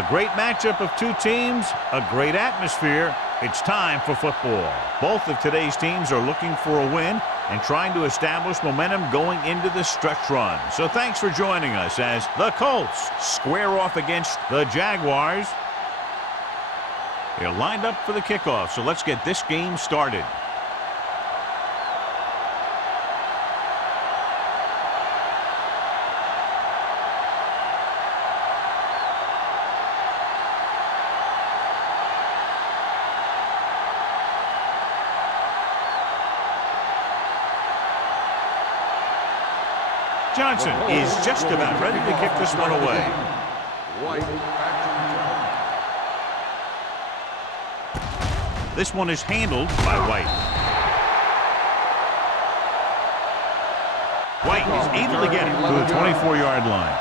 A great matchup of two teams, a great atmosphere. It's time for football. Both of today's teams are looking for a win and trying to establish momentum going into the stretch run. So thanks for joining us as the Colts square off against the Jaguars. They're lined up for the kickoff, so let's get this game started. Johnson is just about ready to kick this one away. This one is handled by White. White is able to get it to the 24-yard line.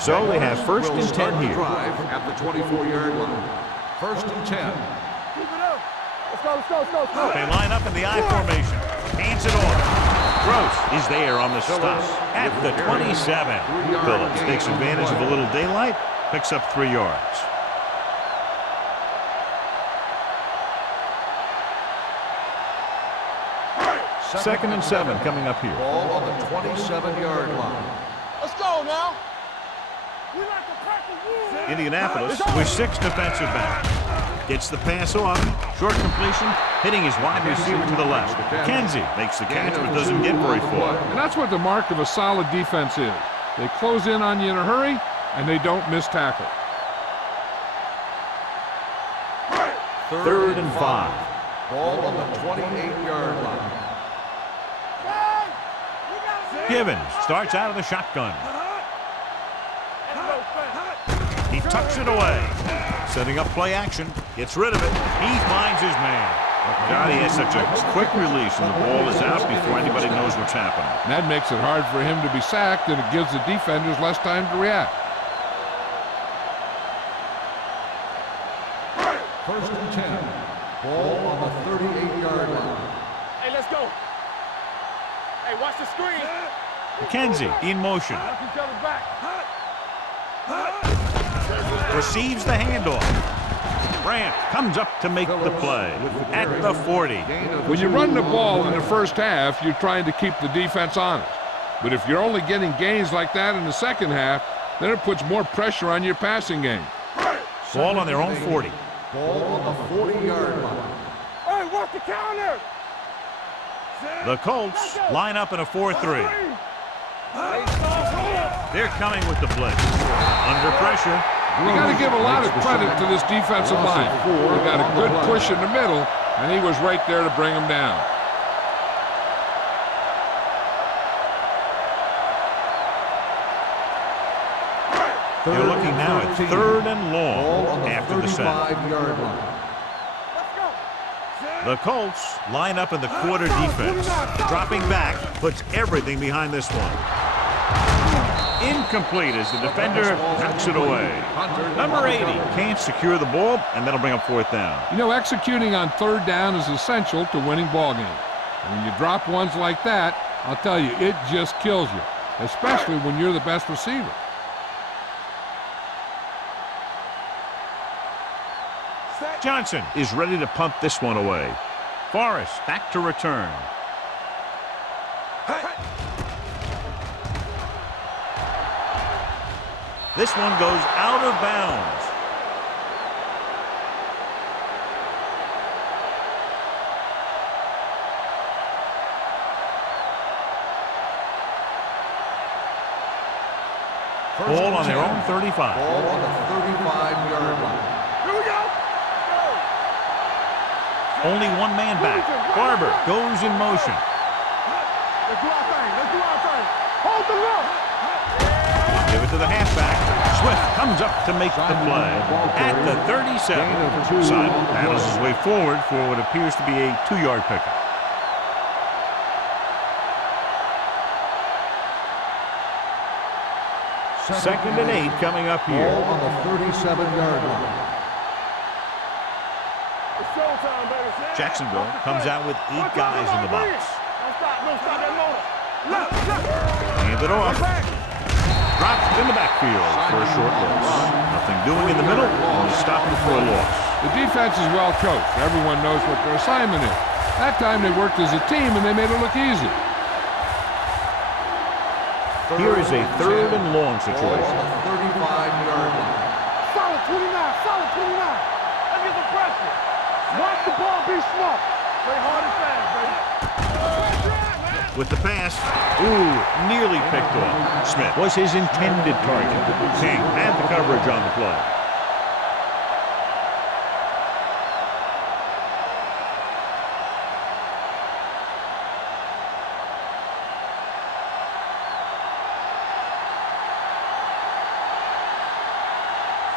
So they have first and 10 here. At the 24-yard line. First and 10. Let's go. They line up in the I formation. Hands it off. Gross is there on the stop at the 27. Phillips takes advantage of a little daylight, picks up 3 yards. Second and 7 coming up here. Ball on the 27-yard line. Let's go now. Indianapolis with 6 defensive backs. Gets the pass off. Short completion, hitting his wide receiver to the left. Kenzie makes the catch but doesn't get very far. And that's what the mark of a solid defense is. They close in on you in a hurry, and they don't miss tackle. Third and 5. Ball on the 28-yard line. Givens starts out of the shotgun. He tucks it away. Setting up play action. Gets rid of it. He finds his man. God, he has such a quick release, and the ball is out before anybody knows what's happening. And that makes it hard for him to be sacked, and it gives the defenders less time to react. First and 10. Ball on the 38-yard line. Hey, let's go. Hey, watch the screen. McKenzie in motion. Receives the handoff. Brandt comes up to make the play at the 40. When you run the ball in the first half, you're trying to keep the defense honest. But if you're only getting gains like that in the second half, then it puts more pressure on your passing game. Ball on their own 40. Ball on the 40-yard line. Hey, watch the counter. The Colts line up in a 4-3. They're coming with the blitz. Under pressure. You got to give a lot of credit to this defensive line. They got a good push in the middle, and he was right there to bring him down. They're looking now at 3rd and long after the sack. The Colts line up in the quarter defense. Dropping back, puts everything behind this one. Incomplete as the defender knocks it away. Number 80 can't secure the ball, and that'll bring up 4th down. You know, executing on 3rd down is essential to winning ball games. And when you drop ones like that, I'll tell you, it just kills you, especially when you're the best receiver. Johnson is ready to punt this one away. Forrest back to return. This one goes out of bounds. Ball on their own 35. Ball on the 35-yard line. Here we go. Only one man back. Barber goes in motion. Let's do our thing. Hold the look. Give it to the halfback. Swift comes up to make the play at the 37. Simon battles his way forward for what appears to be a 2-yard pickup. Second and 8 coming up here. Ball on the 37-yard line. It's showtime, baby. Jacksonville comes out with 8 guys in the box. Hand it off. Drops in the backfield for a short loss. Nothing doing in the middle, only stopping for a loss. The defense is well coached. Everyone knows what their assignment is. That time they worked as a team and they made it look easy. Here is a 3rd and long situation. 35-yard line. Solid 29, solid 29. Let's get the pressure. Watch the ball be smart. Play hard and fast, baby. With the pass, nearly picked off. Smith was his intended target. King had the coverage on the play.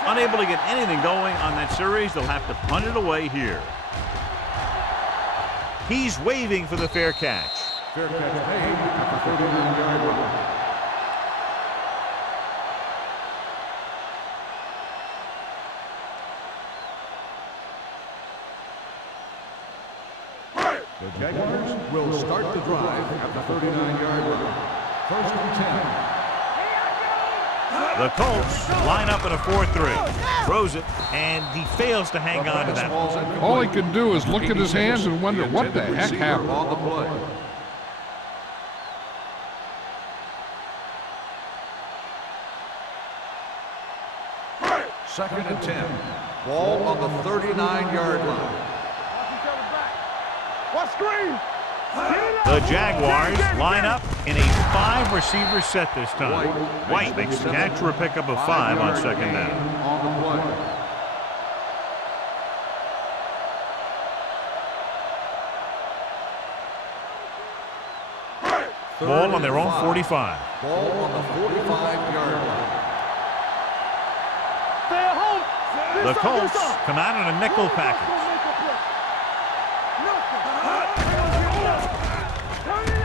Unable to get anything going on that series, they'll have to punt it away here. He's waving for the fair catch. Fair catch made at the 39-yard line. The Jaguars will start the drive at the 39-yard line. 1st and 10. The Colts line up in a 4-3. Throws it, and he fails to hang on to that one. All he can do is look at his hands and wonder what the heck happened. On the play. Second and 10. Ball on the 39-yard line. What screen? The Jaguars line up in a 5-receiver set this time. White makes the catch for a pickup of 5 on 2nd down. On the play. Ball on their own 45. Ball on the 45-yard line. Stay at home. The Colts come out in a nickel package.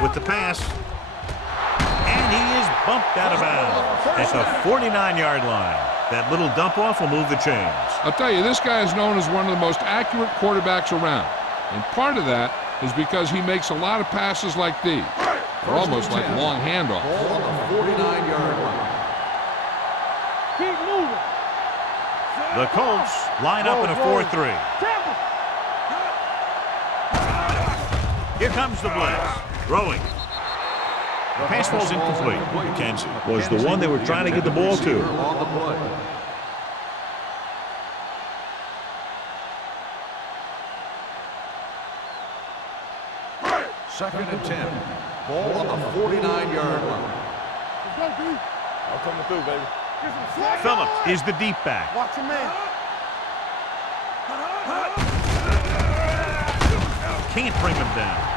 With the pass, and he is bumped out of bounds at the 49-yard line. That little dump-off will move the chains. I'll tell you, this guy is known as one of the most accurate quarterbacks around. And part of that is because he makes a lot of passes like these. They're almost like long handoffs. Ball on the 49-yard line. Keep moving. The Colts line up in a 4-3. Here comes the blitz. Throwing. The pass falls incomplete. Kansas was the one they were trying to get the ball to. On the play. Second and 10. Ball on the 49-yard line. I'm coming through, baby. Phillips is the deep back. Watch your man. Can't bring him down.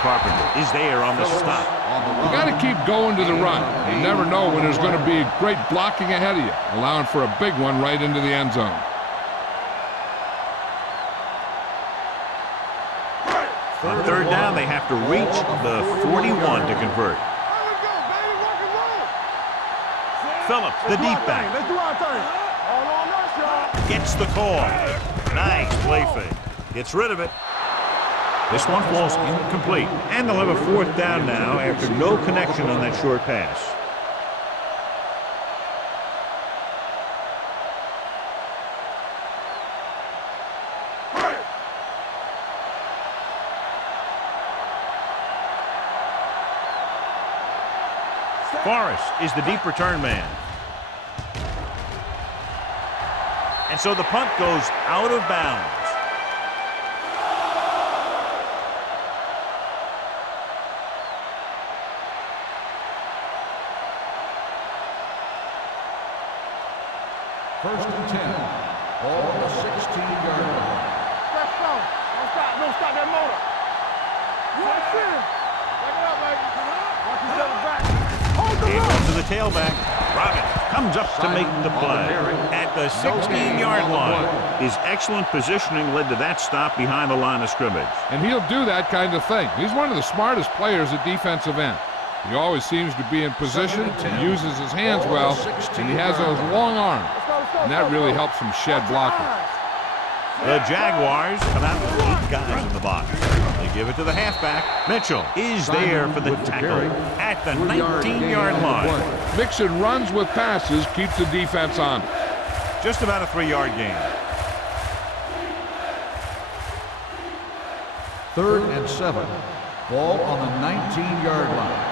Carpenter is there on the stop. You got to keep going to the run. You never know when there's going to be great blocking ahead of you, allowing for a big one right into the end zone. On 3rd down, they have to reach the 41 to convert. Phillips, the deep back, Let's do our thing. All on us, y'all. gets the call. Nice play fake. Gets rid of it. This one falls incomplete. And they'll have a 4th down now after no connection on that short pass. Forrest is the deep return man. And so the punt goes out of bounds. First and 10. Ball on the 16-yard line. Let's go. Don't stop. Don't stop that motor. That's it. Back it up, baby. Watch each other back. Hold the Gave run. one to the tailback. Robbins comes up to make the play. At the 16-yard line, his excellent positioning led to that stop behind the line of scrimmage. And he'll do that kind of thing. He's one of the smartest players at defensive end. He always seems to be in position, he uses his hands well, and he has those long arms, and that really helps him shed blockers. The Jaguars come out with 8 guys in the box. They give it to the halfback. Mitchell is there for the tackle at the 19-yard line. Mixon runs with passes, keeps the defense on. Just about a 3-yard gain. 3rd and 7. Ball on the 19-yard line.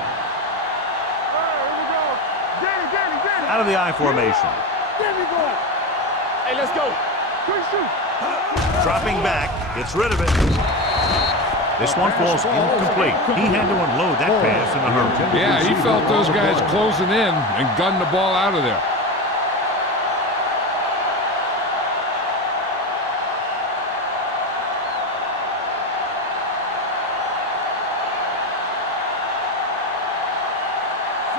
Out of the I formation. Hey, let's go. Dropping back, gets rid of it. This one falls incomplete. He had to unload that pass in a hurry. Yeah, he felt those guys closing in and gunned the ball out of there.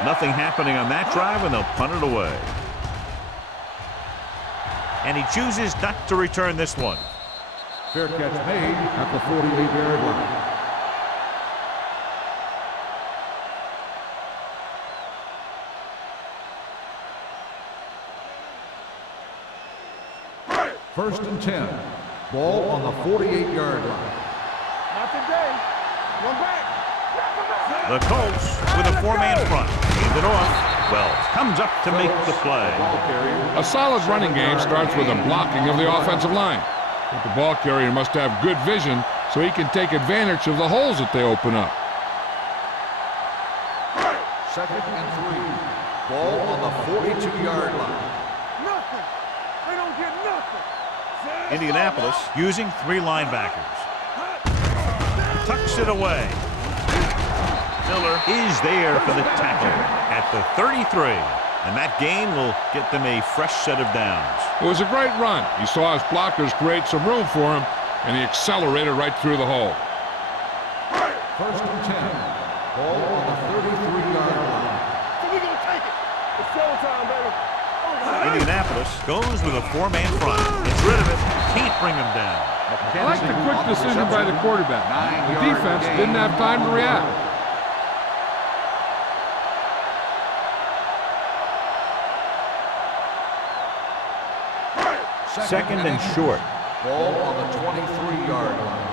Nothing happening on that drive, and they'll punt it away. And he chooses not to return this one. Fair catch made at the 48-yard line. 1st and 10. Ball on the 48-yard line. Not today. One back. The Colts with a 4-man front. Hand it off. Wells comes up to make the play. A solid running game starts with a blocking of the offensive line. But the ball carrier must have good vision so he can take advantage of the holes that they open up. 2nd and 3. Ball on the 42-yard line. Nothing. They don't get nothing. Indianapolis using 3 linebackers. Tucks it away. Miller is there for the tackle at the 33. And that gain will get them a fresh set of downs. It was a great run. He saw his blockers create some room for him, and he accelerated right through the hole. 1st and 10. Ball on the 33-yard line. So we gonna take it. It's showtime, baby. Indianapolis goes with a 4-man front. Gets rid of it. Can't bring him down. I like the quick decision by the quarterback. The defense didn't have time to react. 2nd and short. Ball on the 23-yard line.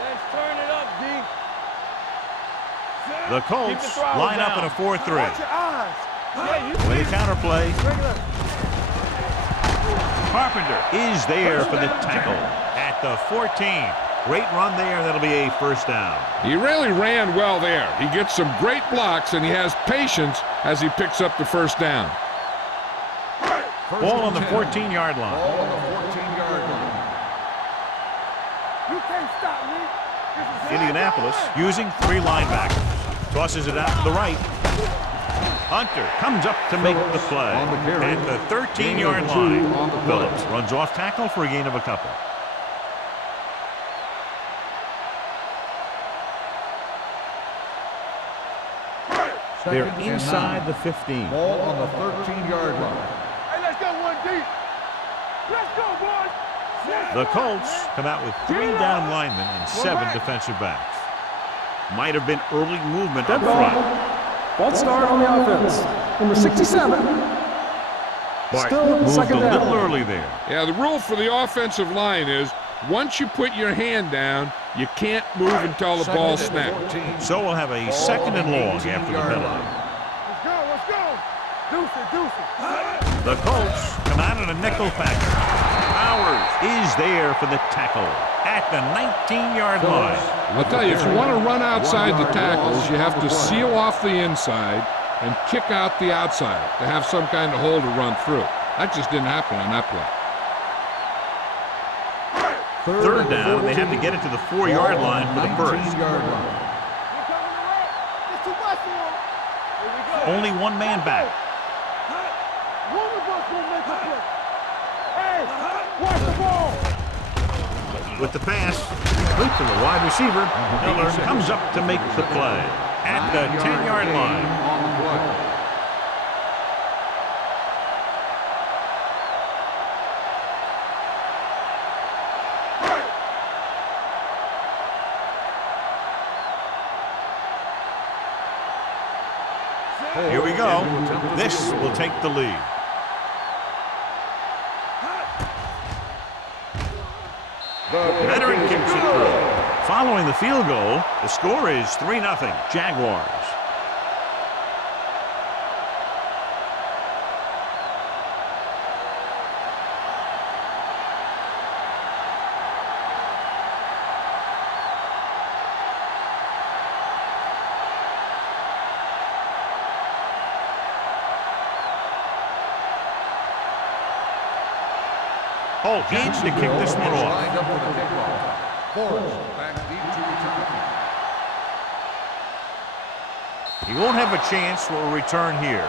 Let's turn it up, D. The Colts line up in a 4-3. Watch your eyes. Yeah, you With a counterplay. bring it up. Carpenter is there for the tackle at the 14. Great run there. That'll be a 1st down. He really ran well there. He gets some great blocks, and he has patience as he picks up the 1st down. Ball on the 14-yard line. Ball on the 14-yard line. You can't stop me. This is Indianapolis using 3 linebackers. Tosses it out to the right. Hunter comes up to make the play at the 13-yard line. Phillips runs off tackle for a gain of a couple. They're inside the 15. Ball on the 13-yard line. Hey, let's go one deep. Let's go, boys. The Colts come out with 3 down linemen and 7 defensive backs. Might have been early movement up front. False start on the offense. Number 67. Bart Still moved a second down. little early there. Yeah, the rule for the offensive line is once you put your hand down, you can't move until the ball snaps. So we'll have a 2nd and long after the penalty. Let's go, let's go. Deuce it, deuce it. The Colts come out in a nickel package. Powers is there for the tackle at the 19-yard line. I'll tell you, if you want to run outside the tackles, you have to seal off the inside and kick out the outside to have some kind of hole to run through. That just didn't happen on that play. 3rd down, and they have to get it to the 4-yard line for the 1st. It's too much for him. Here we go. Only 1 man back. One of us will make a play. Hey, watch the ball. With the pass, straight to the wide receiver. Miller comes up to make the play at the 10-yard line. On the play. Here we go. This will take the lead. Veteran kicks it through. Following the field goal, the score is 3-0 Jaguars. Holt needs to kick this one off. Lined up for the kickoff. Forrest back deep to return. He won't have a chance for a return here.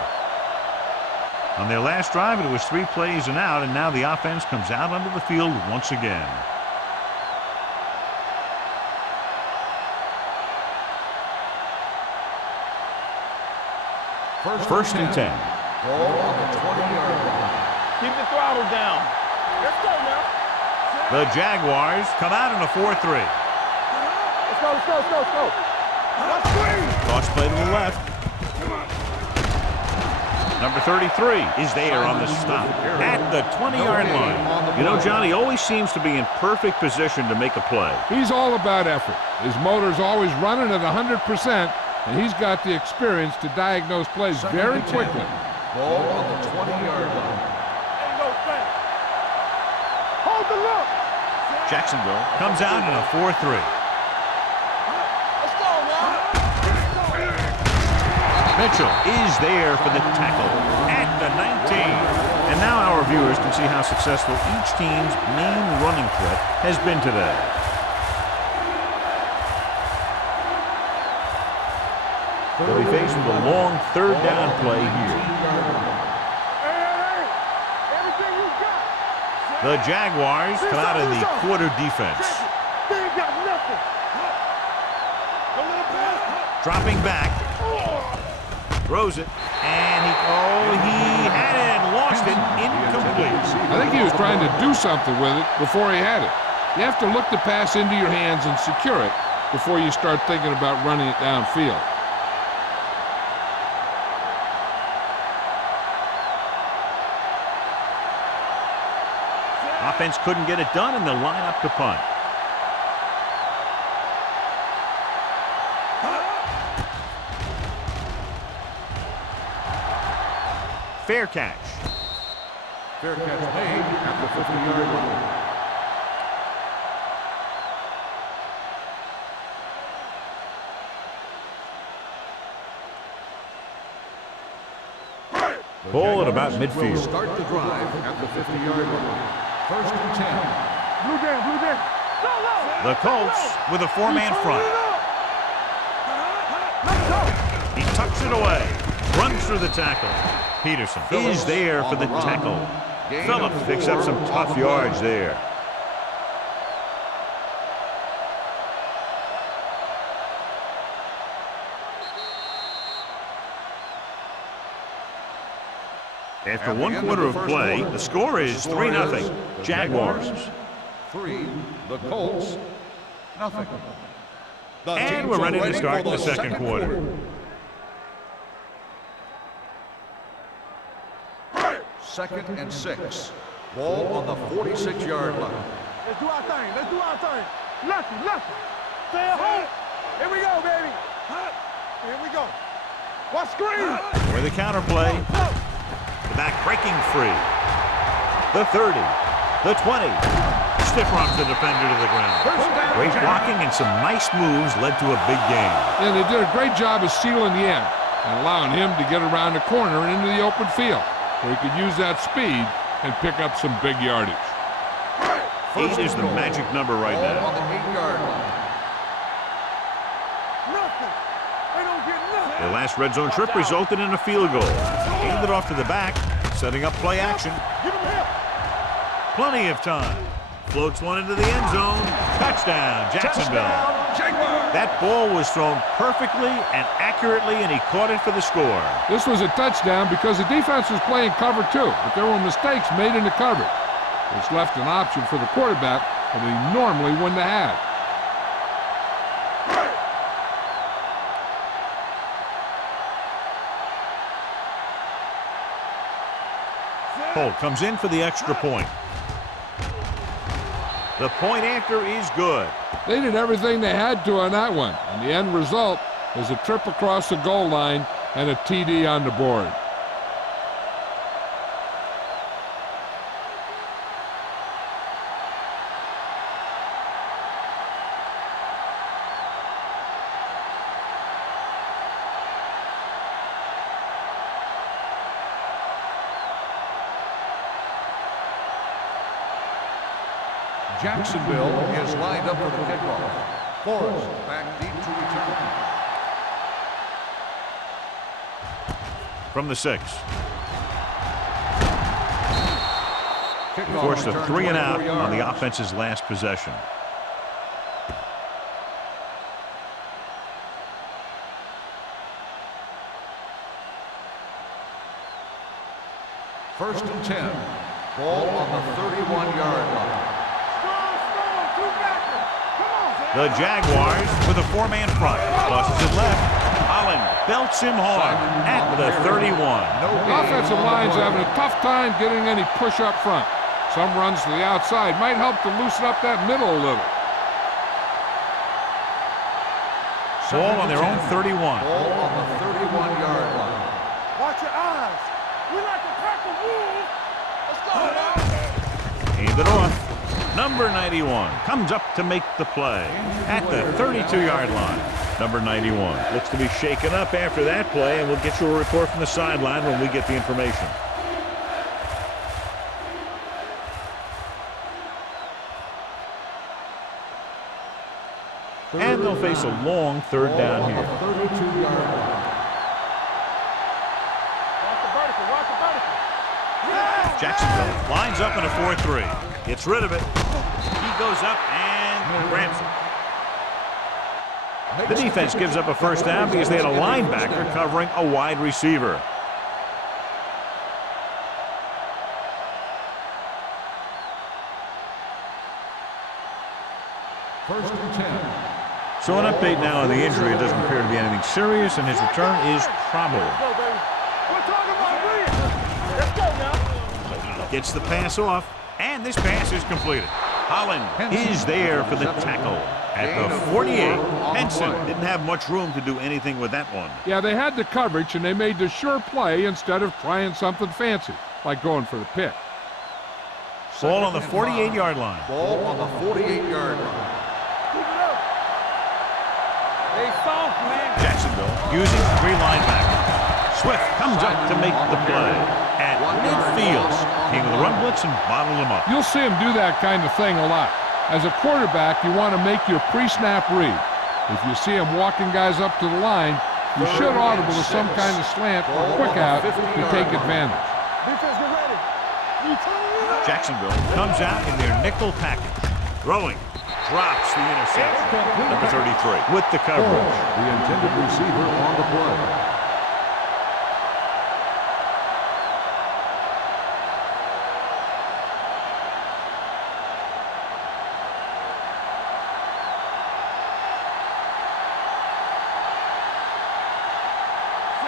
On their last drive, it was 3 plays and out, and now the offense comes out onto the field once again. First and 10. Ball on the 20-yard line. Keep the throttle down. Let's go now. The Jaguars come out in a 4-3. Let's go, let's go, let's go, let's go. Let's screen. Toss play to the left. Number 33 is there on the stop at the 20-yard line. You know, John, he always seems to be in perfect position to make a play. He's all about effort. His motor's always running at 100%, and he's got the experience to diagnose plays very quickly. Ball on the 20-yard line. Ain't no thing. Hold the look. Jacksonville comes out in a 4-3. Let's go now. Mitchell is there for the tackle at the 19. And now our viewers can see how successful each team's main running threat has been today. They'll be faced with a long third down play here. Hey, everything you got. The Jaguars come out in the quarter defense. They ain't got nothing. A little pass. Dropping back. Throws it. And he had it and lost it. Incomplete. I think he was trying to do something with it before he had it. You have to look the pass into your hands and secure it before you start thinking about running it downfield. Offense couldn't get it done, and they'll line up to punt. Fair catch. Fair catch made at the 50-yard line. Ball at about Will midfield. start the drive at the 50-yard line. First and 10. Blue down, blue down. Go, go. The Colts with a 4-man front. Let's go. He tucks it away. Runs through the tackle. Peterson is there for the tackle. Phillips picks up some tough yards there. After one quarter of play, the score is 3-0 Jaguars. 3, the Colts, nothing. And we're ready to start the second quarter. Second and 6. Ball on the 46-yard line. Let's do our thing. Let's do our thing. Lucky, lucky. Stay at home. Here we go, baby. Here we go. Watch screen. With the counter play. The back breaking free. The 30. The 20. Stiff arms the defender to the ground. Great blocking and some nice moves led to a big gain. And they did a great job of sealing the end and allowing him to get around the corner and into the open field, where he could use that speed and pick up some big yardage. 8 is the magic number right Ball now. on the 8-yard line. Nothing. They don't get nothing. Their last red zone trip resulted in a field goal. Handed off to the back, setting up play action. Give him help. Plenty of time. Floats one into the end zone. Touchdown, Jacksonville. That ball was thrown perfectly and accurately, and he caught it for the score. This was a touchdown because the defense was playing cover 2, but there were mistakes made in the coverage, which left an option for the quarterback that he normally wouldn't have had. Holt comes in for the extra point. The point after is good. They did everything they had to on that one, and the end result is a trip across the goal line and a TD on the board. Jacksonville is lined up for the kickoff. Forrest back deep to return. From the 6. Kickoff Forced a return 3 and 24 out on the yards. offense's last possession. First and 10. Ball on the 31-yard line. The Jaguars with a 4-man front. Tosses it left. Holland belts him hard at the 31. The offensive line's having a tough time getting any push up front. Some runs to the outside might help to loosen up that middle a little. Ball on their own 31. Ball on the 31-yard line. Watch your eyes. We like to pack the wolves. Let's go now. Hand it off. Number 91 comes up to make the play at the 32-yard line. Number 91 looks to be shaken up after that play, and we'll get you a report from the sideline when we get the information. And they'll face a long third down here. 32-yard line. Jacksonville lines up in a 4-3. Gets rid of it. He goes up and grabs it. The defense gives up a first down because they had a linebacker covering a wide receiver. First and 10. So an update now on the injury. It doesn't appear to be anything serious, and his return is probable. Let's go, baby. We're talking about Williams. Let's go now. Gets the pass off, and this pass is completed. Holland is there for the tackle at the 48. Henson didn't have much room to do anything with that one. Yeah, they had the coverage, and they made the sure play instead of trying something fancy, like going for the pick. Ball on the 48-yard line. Ball on the 48-yard line. Keep it up. They soft, man. Jacksonville using 3 linebackers. Swift comes up to make the play at midfield. Came with a run blitz and bottled him up. You'll see him do that kind of thing a lot. As a quarterback, you want to make your pre-snap read. If you see him walking guys up to the line, you should audible to some kind of slant or quick out to take advantage. Defense, get ready. Jacksonville comes out in their nickel package. Throwing. Drops the interception. Number 33 with the coverage. The intended receiver on the play.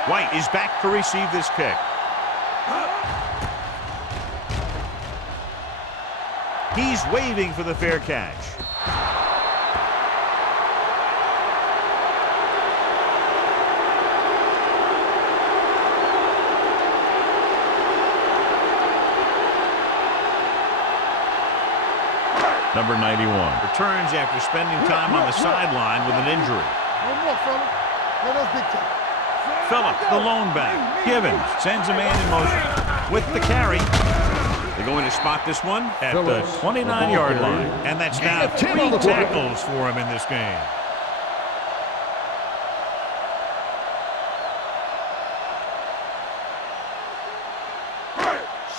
White is back to receive this kick. He's waving for the fair catch. Number 91 returns after spending time on the sideline with an injury. No more, fella. Let us big time. Phillip, the lone back. Givens sends a man in motion with the carry. They're going to spot this one at the 29-yard line. And that's now 3 tackles for him in this game.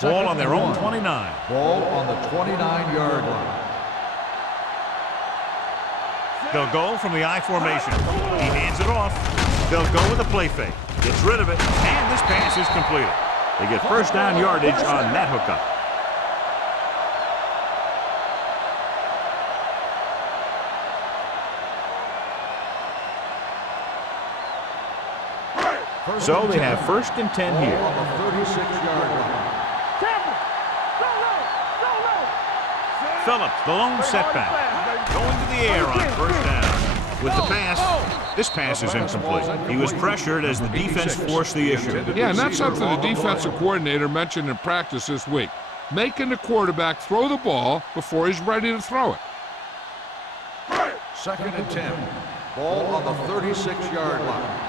Ball on their own 29. Ball on the 29-yard line. They'll go from the I formation. He hands it off. They'll go with a play fake. Gets rid of it, and this pass is completed. They get first down yardage on that hookup. So they have first and 10 here. On the 36-yard line. Phillips, the lone setback. Going to the air on first down. With the pass, this pass is incomplete. He was pressured as the defense forced the issue. Yeah, and that's something the defensive coordinator mentioned in practice this week. Making the quarterback throw the ball before he's ready to throw it. 2nd and 10. Ball on the 36-yard line.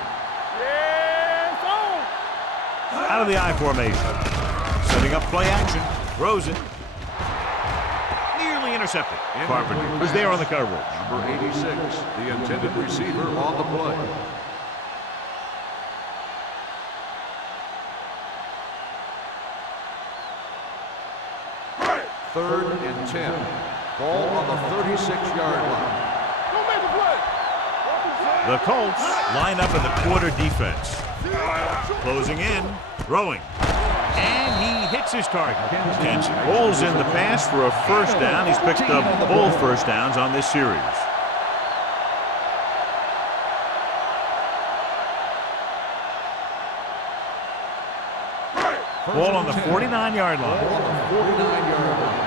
Out of the I formation. Setting up play action. Throws it. Nearly intercepted. Carpenter was there on the coverage. Number 86, the intended receiver on the play. Third and 10. Ball on the 36-yard line. The Colts line up in the quarter defense. Closing in, throwing. And he hits his target. Jensen rolls in the pass for a first down. He's picked up both first downs on this series. Ball on the 49-yard line. Ball on the 49-yard line.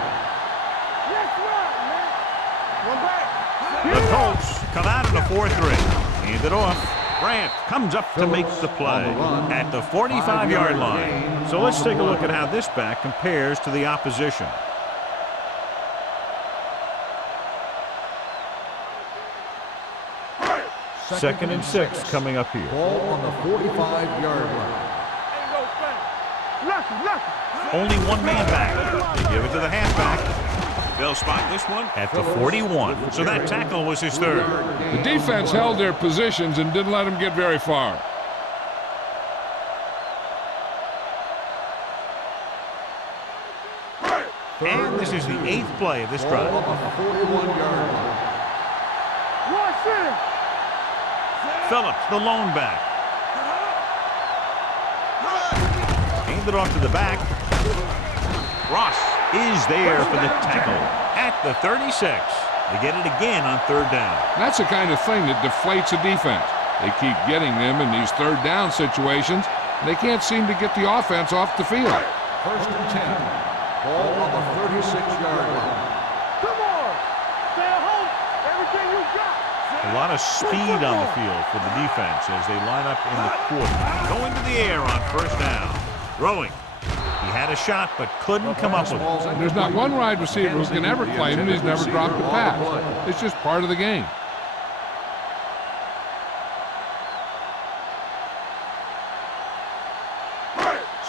The Colts come out in a 4-3. Hand it off. Grant comes up to make the play at the 45-yard line. So let's take a look at how this back compares to the opposition. Second and 6 coming up here. Ball on the 45-yard line. Only one man back. They give it to the halfback. They'll spot this one at the 41. So that tackle was his third. The defense held their positions and didn't let them get very far. And this is the 8th play of this drive. Ball on the 41-yard line. Phillips, the lone back. Hand it off to the back. Ross is there for the tackle at the 36. They get it again on third down. That's the kind of thing that deflates a defense. They keep getting them in these third down situations. They can't seem to get the offense off the field. 1st and 10. Ball on the 36-yard line. Come on! Stay at home! Everything you got! A lot of speed on the field for the defense as they line up in the quarter. Going to the air on first down. Throwing. He had a shot but couldn't come up with it. There's not one wide receiver who can ever claim he's never dropped a pass. It's just part of the game.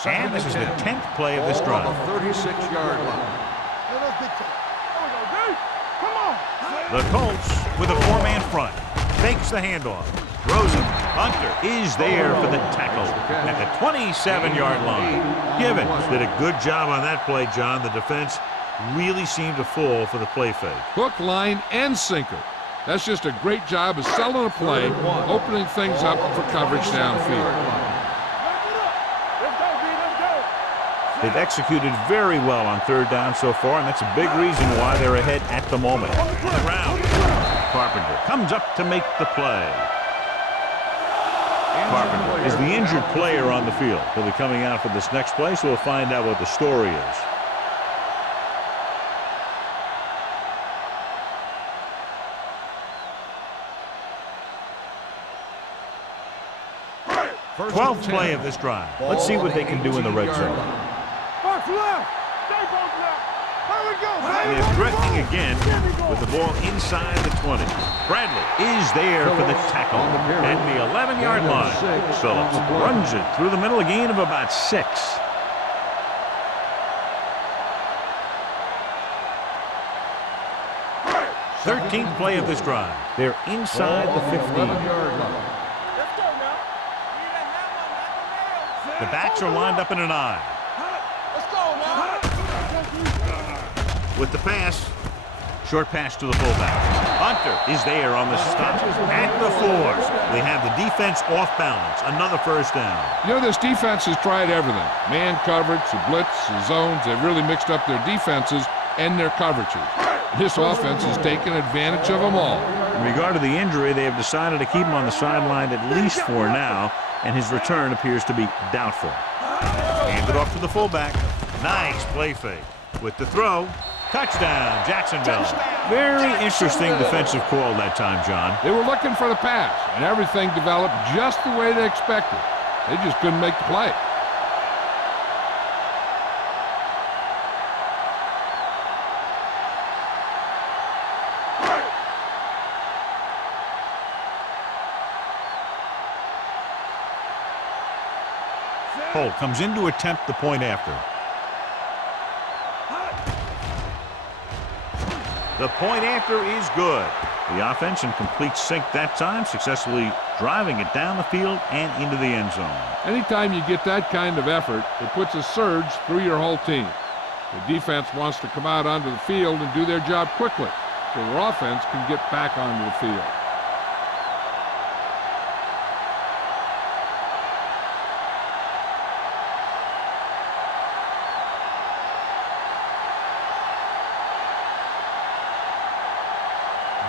And this is the 10th play of this drive. On the 36-yard line. Come on! The Colts with a four-man front. Fakes the handoff. Throws it. Hunter is there for the tackle at the 27-yard line. Givens did a good job on that play, John. The defense really seemed to fall for the play fake. Hook, line, and sinker. That's just a great job of selling a play, opening things up for coverage downfield. They've executed very well on third down so far, and that's a big reason why they're ahead at the moment. Around. Carpenter comes up to make the play. Carpenter is the injured player on the field. He'll be coming out for this next play, so we'll find out what the story is. Twelfth play of this drive. Let's see what they can do in the red zone. Box left! Stay box left! Here we go, baby! They're threatening again with the ball inside the 20. Bradley is there for the tackle at the 11-yard line. Phillips runs it through the middle, a gain of about 6. Thirteenth play of this drive. They're inside the 15. The backs are lined up in an I. With the pass, short pass to the fullback. Hunter is there on the stop at the 4. They have the defense off balance. Another first down. You know, this defense has tried everything. Man coverage, the blitz, the zones. They've really mixed up their defenses and their coverages. This offense has taken advantage of them all. In regard to the injury, they have decided to keep him on the sideline at least for now, and his return appears to be doubtful. Hand it off to the fullback. Nice play fake. With the throw, Touchdown, Jacksonville. Very interesting defensive call that time, John. They were looking for the pass, and everything developed just the way they expected. They just couldn't make the play. Holt comes in to attempt the point after. The point after is good. The offense in complete sync that time, successfully driving it down the field and into the end zone. Anytime you get that kind of effort, it puts a surge through your whole team. The defense wants to come out onto the field and do their job quickly, so their offense can get back onto the field.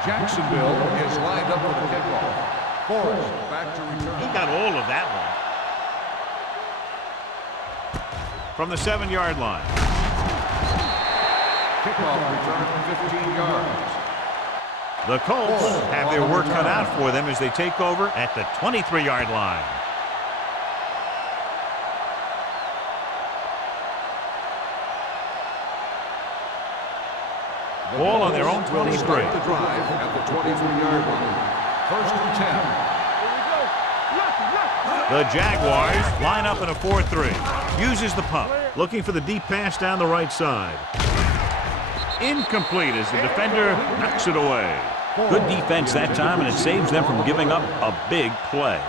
Jacksonville is lined up for the kickoff. Forrest back to return. He got all of that one. From the 7-yard line. Kickoff return 15 yards. The Colts have their work cut out for them as they take over at the 23-yard line. Ball on their own 23. Start the drive at the 23-yard line. First and 10. The Jaguars line up in a 4-3. Uses the pump. Looking for the deep pass down the right side. Incomplete as the defender knocks it away. Good defense that time, and it saves them from giving up a big play.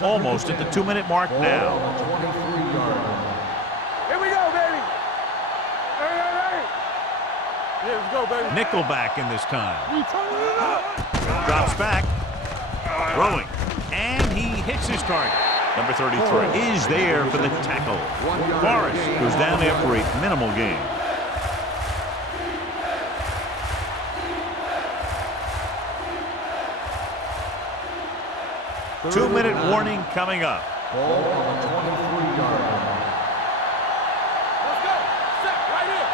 Almost at the 2-minute mark now. Here we go, baby. Hey. Yeah, let's go, baby. Nickelback in this time. Drops back. Throwing. And he hits his target. Number 33 is there for the tackle. Forrest goes down after a minimal gain. Two-minute warning coming up. Ball on the 23-yard line. Let's go. Set right here.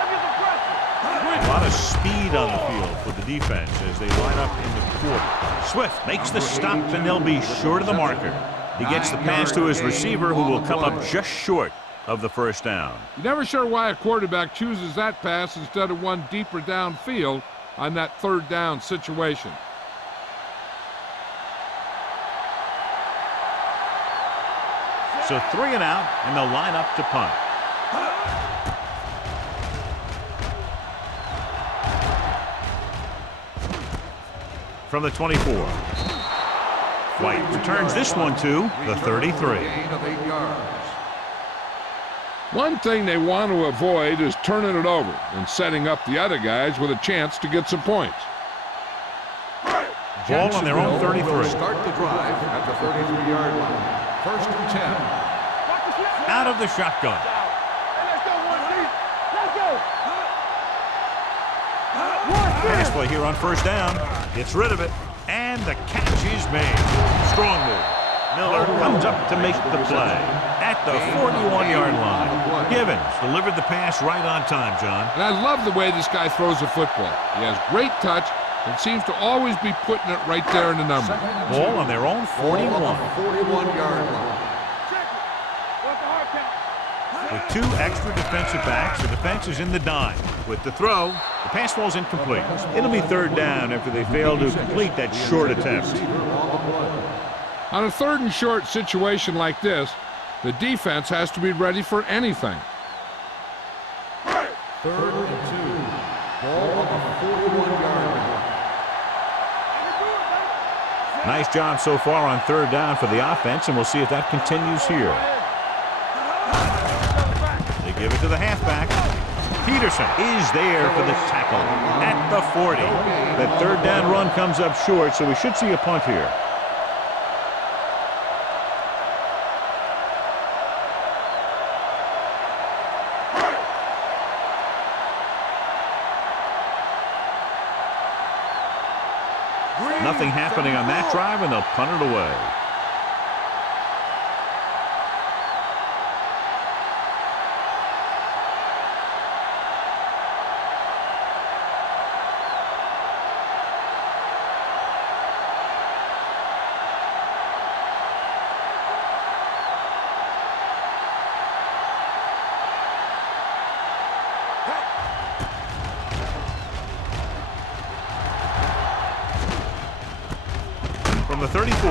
Let's get some pressure. A lot of speed on the field for the defense as they line up in the quarter. Swift makes the stop, and they'll be short of the marker. He gets the pass to his receiver, who will come up just short of the first down. You're never sure why a quarterback chooses that pass instead of one deeper downfield on that third down situation. So 3 and out, and they'll line up to punt. From the 24. White returns this one to the 33. Gain of 8 yards. One thing they want to avoid is turning it over and setting up the other guys with a chance to get some points. Ball on their own 33. Start the drive at the 33-yard line. First and 10. Out of the shotgun. Hey, let's go, one deep. Let's go. Pass play here on first down. Gets rid of it. And the catch is made. Strong move. Miller comes up to make the play. At the 41-yard line. Givens delivered the pass right on time, John. And I love the way this guy throws the football. He has great touch and seems to always be putting it right there in the number. Ball on their own 41. 41-yard line. With 2 extra defensive backs, the defense is in the dime. With the throw, the pass falls incomplete. It'll be third down after they fail to complete that short attempt. On a third and short situation like this, the defense has to be ready for anything. Third and 2. Ball on the 41-yard line. Nice job so far on third down for the offense, and we'll see if that continues here. They give it to the halfback. Peterson is there for the tackle at the 40. That third down run comes up short, so we should see a punt here. Nothing happening on that drive, and they'll punt it away. from the 34.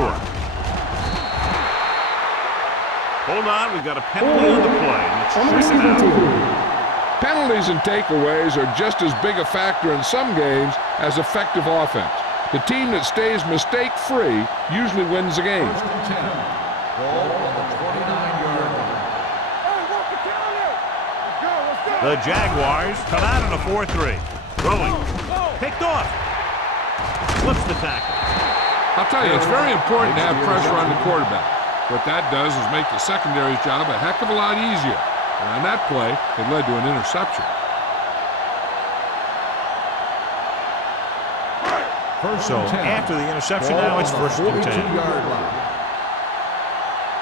Hold on, we've got a penalty on the play. Let's check it out. Penalties and takeaways are just as big a factor in some games as effective offense. The team that stays mistake-free usually wins the game. First and 10. Ball on the 29-yard line. Hey, walk the counter. Let's go, let's go. The Jaguars come out in a 4-3. Throwing. Picked off. Flips the tackle. I'll tell you, it's very important to have pressure on the quarterback. What that does is make the secondary's job a heck of a lot easier. And on that play, it led to an interception. First So and 10. after the interception, Ball now it's on the first and 10. 42-yard line.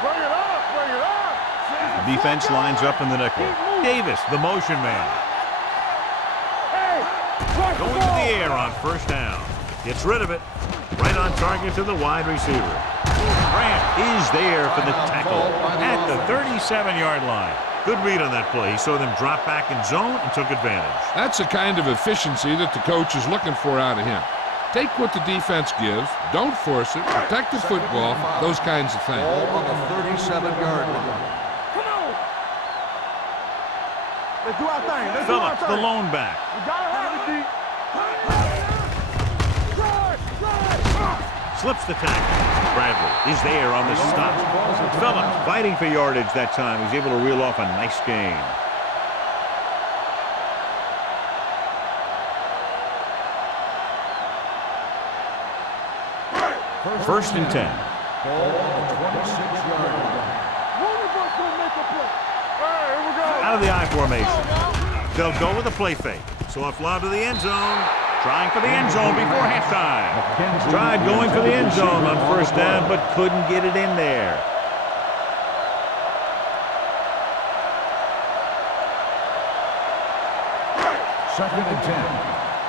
Bring it up, bring it up. The defense lines up in the nickel. Davis, the motion man. Hey, watch the Going to ball. the air on first down. Gets rid of it. Right on target to the wide receiver. Grant is there for the tackle at the 37-yard line. Good read on that play. He saw them drop back in zone and took advantage. That's the kind of efficiency that the coach is looking for out of him. Take what the defense gives, don't force it, protect the football, those kinds of things. Ball on the 37-yard line. Come on. Let's do our thing. Let's do our Phillips, thing. the lone back. We gotta have it, D. Slips the tackle. Bradley is there on the stop. Phillips fighting for yardage that time. He's able to reel off a nice gain. First and 10. Ball on the 26-yard line. One of us will make a play. All right, here we go. Out of the I formation. They'll go with a play fake. Soft lob to the end zone. Trying for the end zone before halftime. Tried going for the end zone on first down, but couldn't get it in there. Second and 10.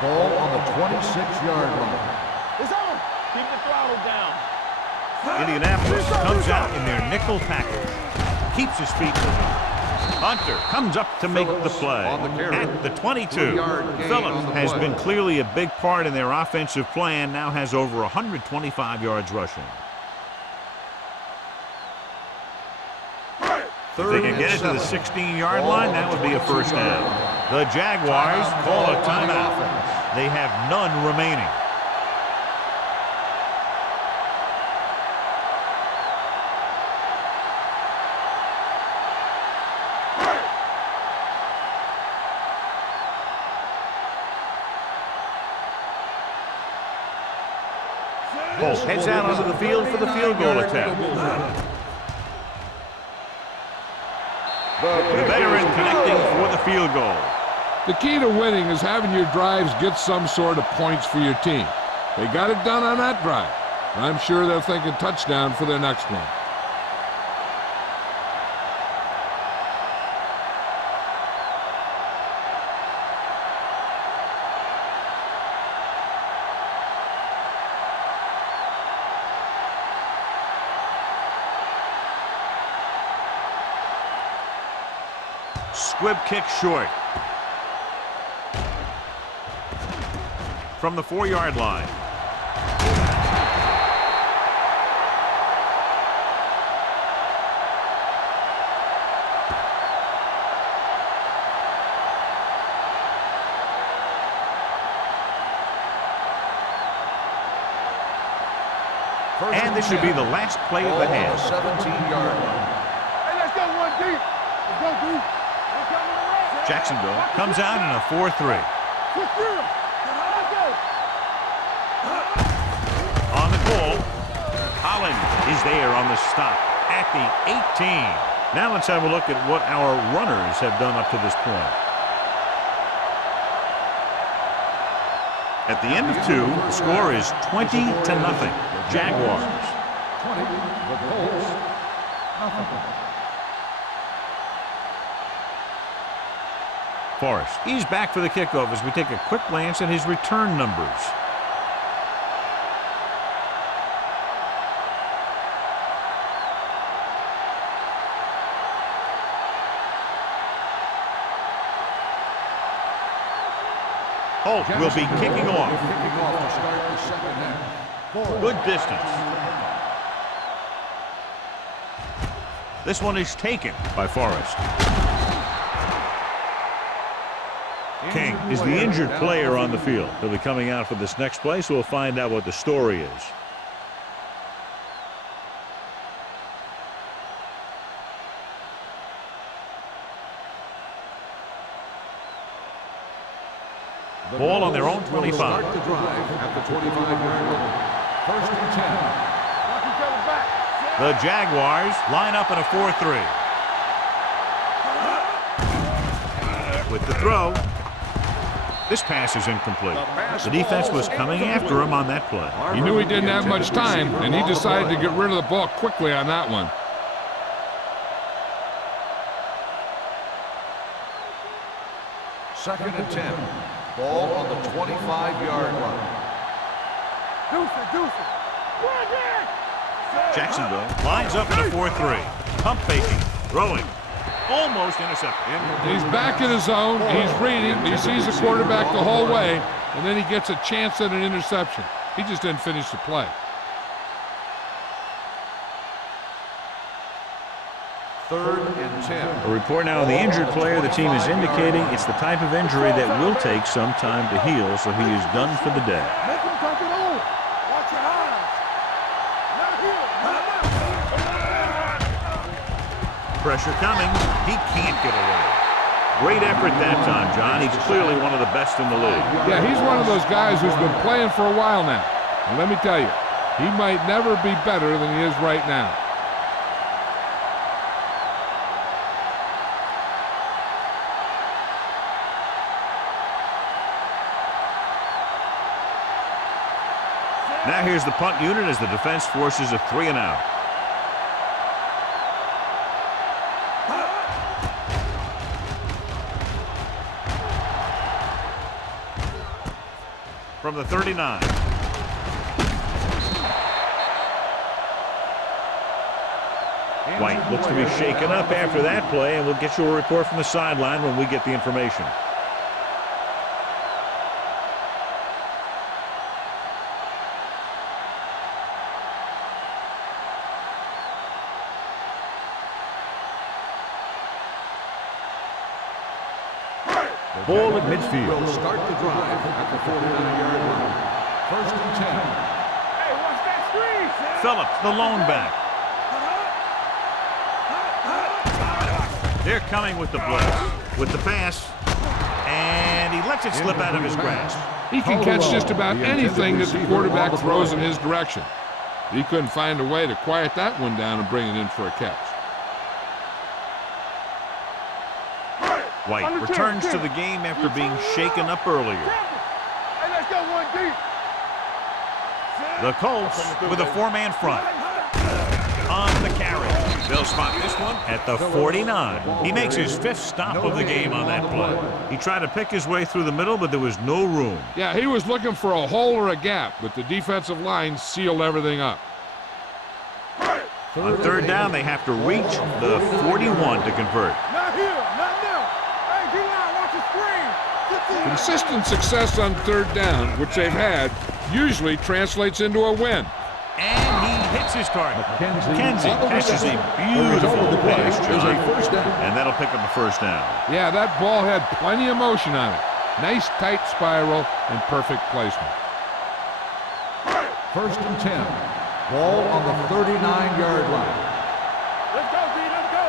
Ball on the 26-yard line. It's on. Keep the throttle down. Indianapolis comes out in their nickel package. Keeps his feet moving. Hunter comes up to make the play at the 22. Phillips has been clearly a big part in their offensive plan, now has over 125 yards rushing. If they can get it to the 16-yard line, that would be a first down. The Jaguars call a timeout. They have none remaining. Holt heads out onto the field for the field goal attempt. The veteran connecting for the field goal. The key to winning is having your drives get some sort of points for your team. They got it done on that drive. I'm sure they're thinking touchdown for their next one. Squib kick short. From the 4-yard line. And this should be the last play of the half. 17-yard line. Hey, let's go one deep. Let's go deep. Let's go to the right. Jacksonville comes out in a 4-3. Secure. Let's go. On the goal, Holland is there on the stop at the 18. Now let's have a look at what our runners have done up to this point. At the end of 2, the score is 20-0. Jaguars. 20, the Colts, nothing. Forrest. He's back for the kickoff as we take a quick glance at his return numbers. Holt will be kicking off. Kicking off to start the second half. Good distance. This one is taken by Forrest. King is the injured player on the field. He'll be coming out for this next play, so we'll find out what the story is. Ball on their own 25. Start the drive at the 25-yard line. First and 10. The Jaguars line up in a 4-3. With the throw. This pass is incomplete. The defense was coming after him on that play. He knew he didn't have much time, and he decided to get rid of the ball quickly on that one. Second and 10. Ball on the 25-yard line. Jacksonville lines up in a 4-3. Pump faking. Throwing. Almost intercepted. He's back in his zone. He's reading. He sees the quarterback the whole way, and then he gets a chance at an interception. He just didn't finish the play. Third and 10. A report now on the injured player. The team is indicating it's the type of injury that will take some time to heal, so he is done for the day. Make him tuck it on. Watch your eyes. Not here. Pressure coming. He can't get away. Great effort that time, John. He's clearly one of the best in the league. Yeah, he's one of those guys who's been playing for a while now. And let me tell you, he might never be better than he is right now. Now here's the punt unit as the defense forces a 3-and-out. From the 39. White looks to be shaken up after that play, and we'll get you a report from the sideline when we get the information. Ball at midfield. Will start the drive at the 49-yard line. First and 10. Hey, watch that screen, son. Phillips, the lone back. They're coming with the blitz. With the pass. And he lets it slip out of his grasp. He can catch just about anything that the quarterback throws in his direction. He couldn't find a way to quiet that one down and bring it in for a catch. White returns to the game after being shaken up earlier. Hey, let's go one deep. The Colts with a 4-man front. On the carry. They'll spot this one at the 49. He makes his 5th stop of the game on that play. He tried to pick his way through the middle, but there was no room. Yeah, he was looking for a hole or a gap, but the defensive line sealed everything up. On 3rd down, they have to reach the 41 to convert. Not here, not now. Hey, D-line, watch the screen. Consistent success on 3rd down, which they've had, usually translates into a win. And he hits his target. Kenzie catches a beautiful pass, John. And that'll pick up a 1st down. Yeah, that ball had plenty of motion on it. Nice tight spiral and perfect placement. First and 10. Ball on the 39-yard line. Let's go, D, let's go.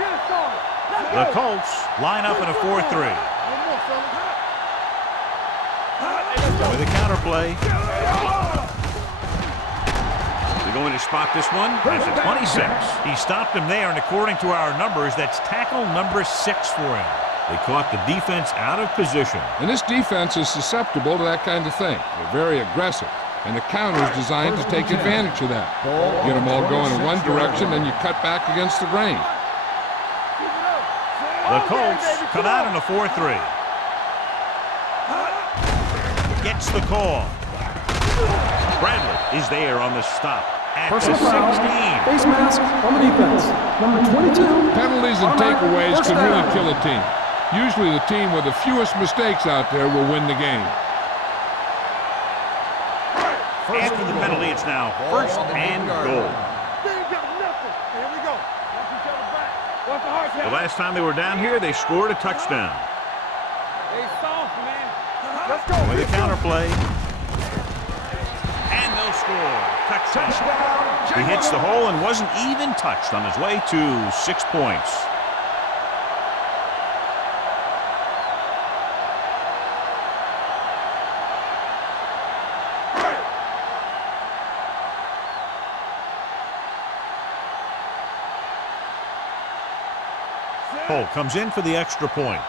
Get it started. Let's The go. Colts line up in a 4-3. One more, fella. With a counterplay. They're going to spot this one at the 26. He stopped him there, and according to our numbers, that's tackle number 6 for him. They caught the defense out of position. And this defense is susceptible to that kind of thing. They're very aggressive. And the counter is designed to take advantage of that. Get them all going in one direction, then you cut back against the grain. The Colts come out in a 4-3. Gets the call. Bradley is there on the stop at the 16. Personal foul, face mask on the defense. Number 22. Penalties and takeaways can really kill a team. Usually the team with the fewest mistakes out there will win the game. After the penalty, it's now 1st and goal. They ain't got nothing. Here we go. Watch The last time they were down here, they scored a touchdown. Hey, soft, man. Let's go. With a counterplay. And they'll score. Touchdown. He hits the hole and wasn't even touched on his way to 6 points. Cole comes in for the extra point.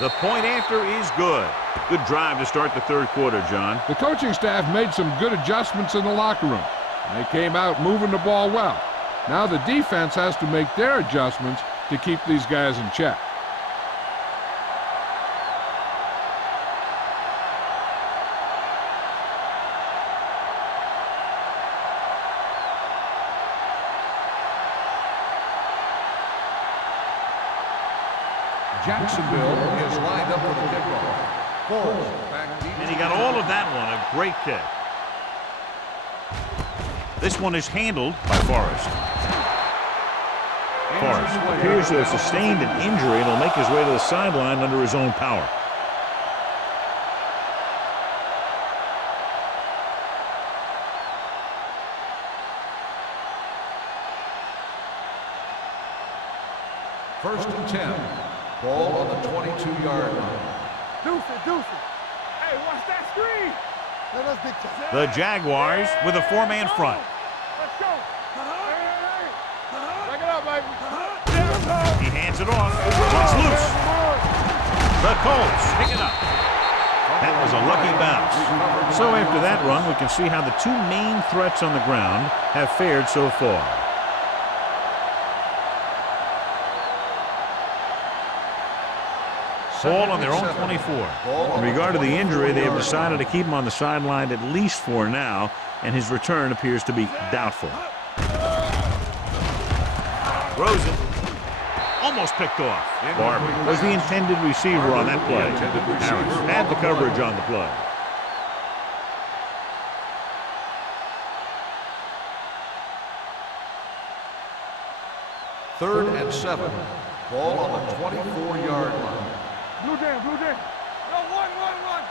The point after is good. Good drive to start the third quarter, John. The coaching staff made some good adjustments in the locker room. They came out moving the ball well. Now the defense has to make their adjustments to keep these guys in check. Jacksonville is lined up for the kickoff. Back deep. And he got all of that one. A great kick. This one is handled by Forrest. Forrest appears to have sustained an injury and will make his way to the sideline under his own power. First and 10. Ball on the 22-yard line. Deuce it. Hey, watch that screen. Let us big time. The Jaguars with a four-man front. Let's go. Hey. Back it up, baby. He hands it off. It's loose. The Colts pick it up. That was a lucky bounce. So after that run, we can see how the two main threats on the ground have fared so far. Ball on their own 24. In regard to the injury, they have decided to keep him on the sideline at least for now, and his return appears to be doubtful. Throws it. Almost picked off. Barber was the intended receiver on that play. Harris had the coverage on the play. Third and 7. Ball on the 24-yard line. Blue jam. No, one.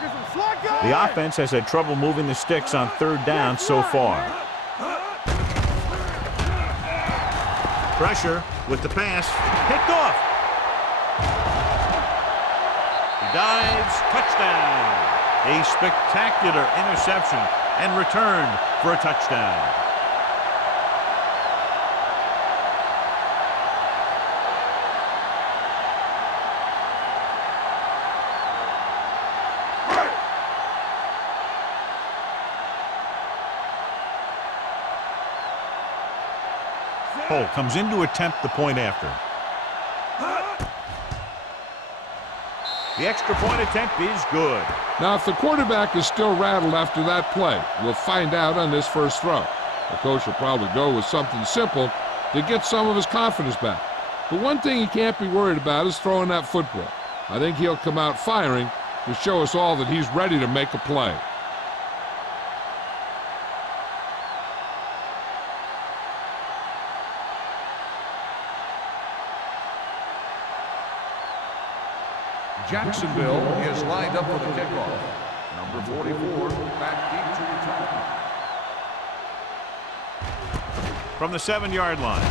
Get some slot guy. The offense has had trouble moving the sticks on third down so far. Pressure with the pass. Picked off. He dives. Touchdown. A spectacular interception and returned for a touchdown. Cole comes in to attempt the point after. The extra point attempt is good. Now, if the quarterback is still rattled after that play, we'll find out on this first throw. The coach will probably go with something simple to get some of his confidence back. But one thing he can't be worried about is throwing that football. I think he'll come out firing to show us all that he's ready to make a play. Jacksonville is lined up for the kickoff. Number 44, back deep to return. From the 7-yard line.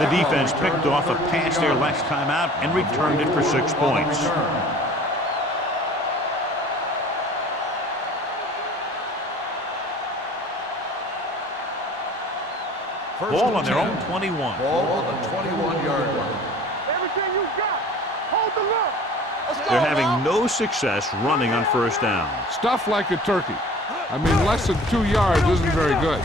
The defense picked off a pass their last time out and returned it for 6 points. Ball on their own 21. Ball on the 21-yard line. Everything you got. Hold the look. Let's go. They're having no success running on first down. Stuff like a turkey. I mean, less than 2 yards isn't very good.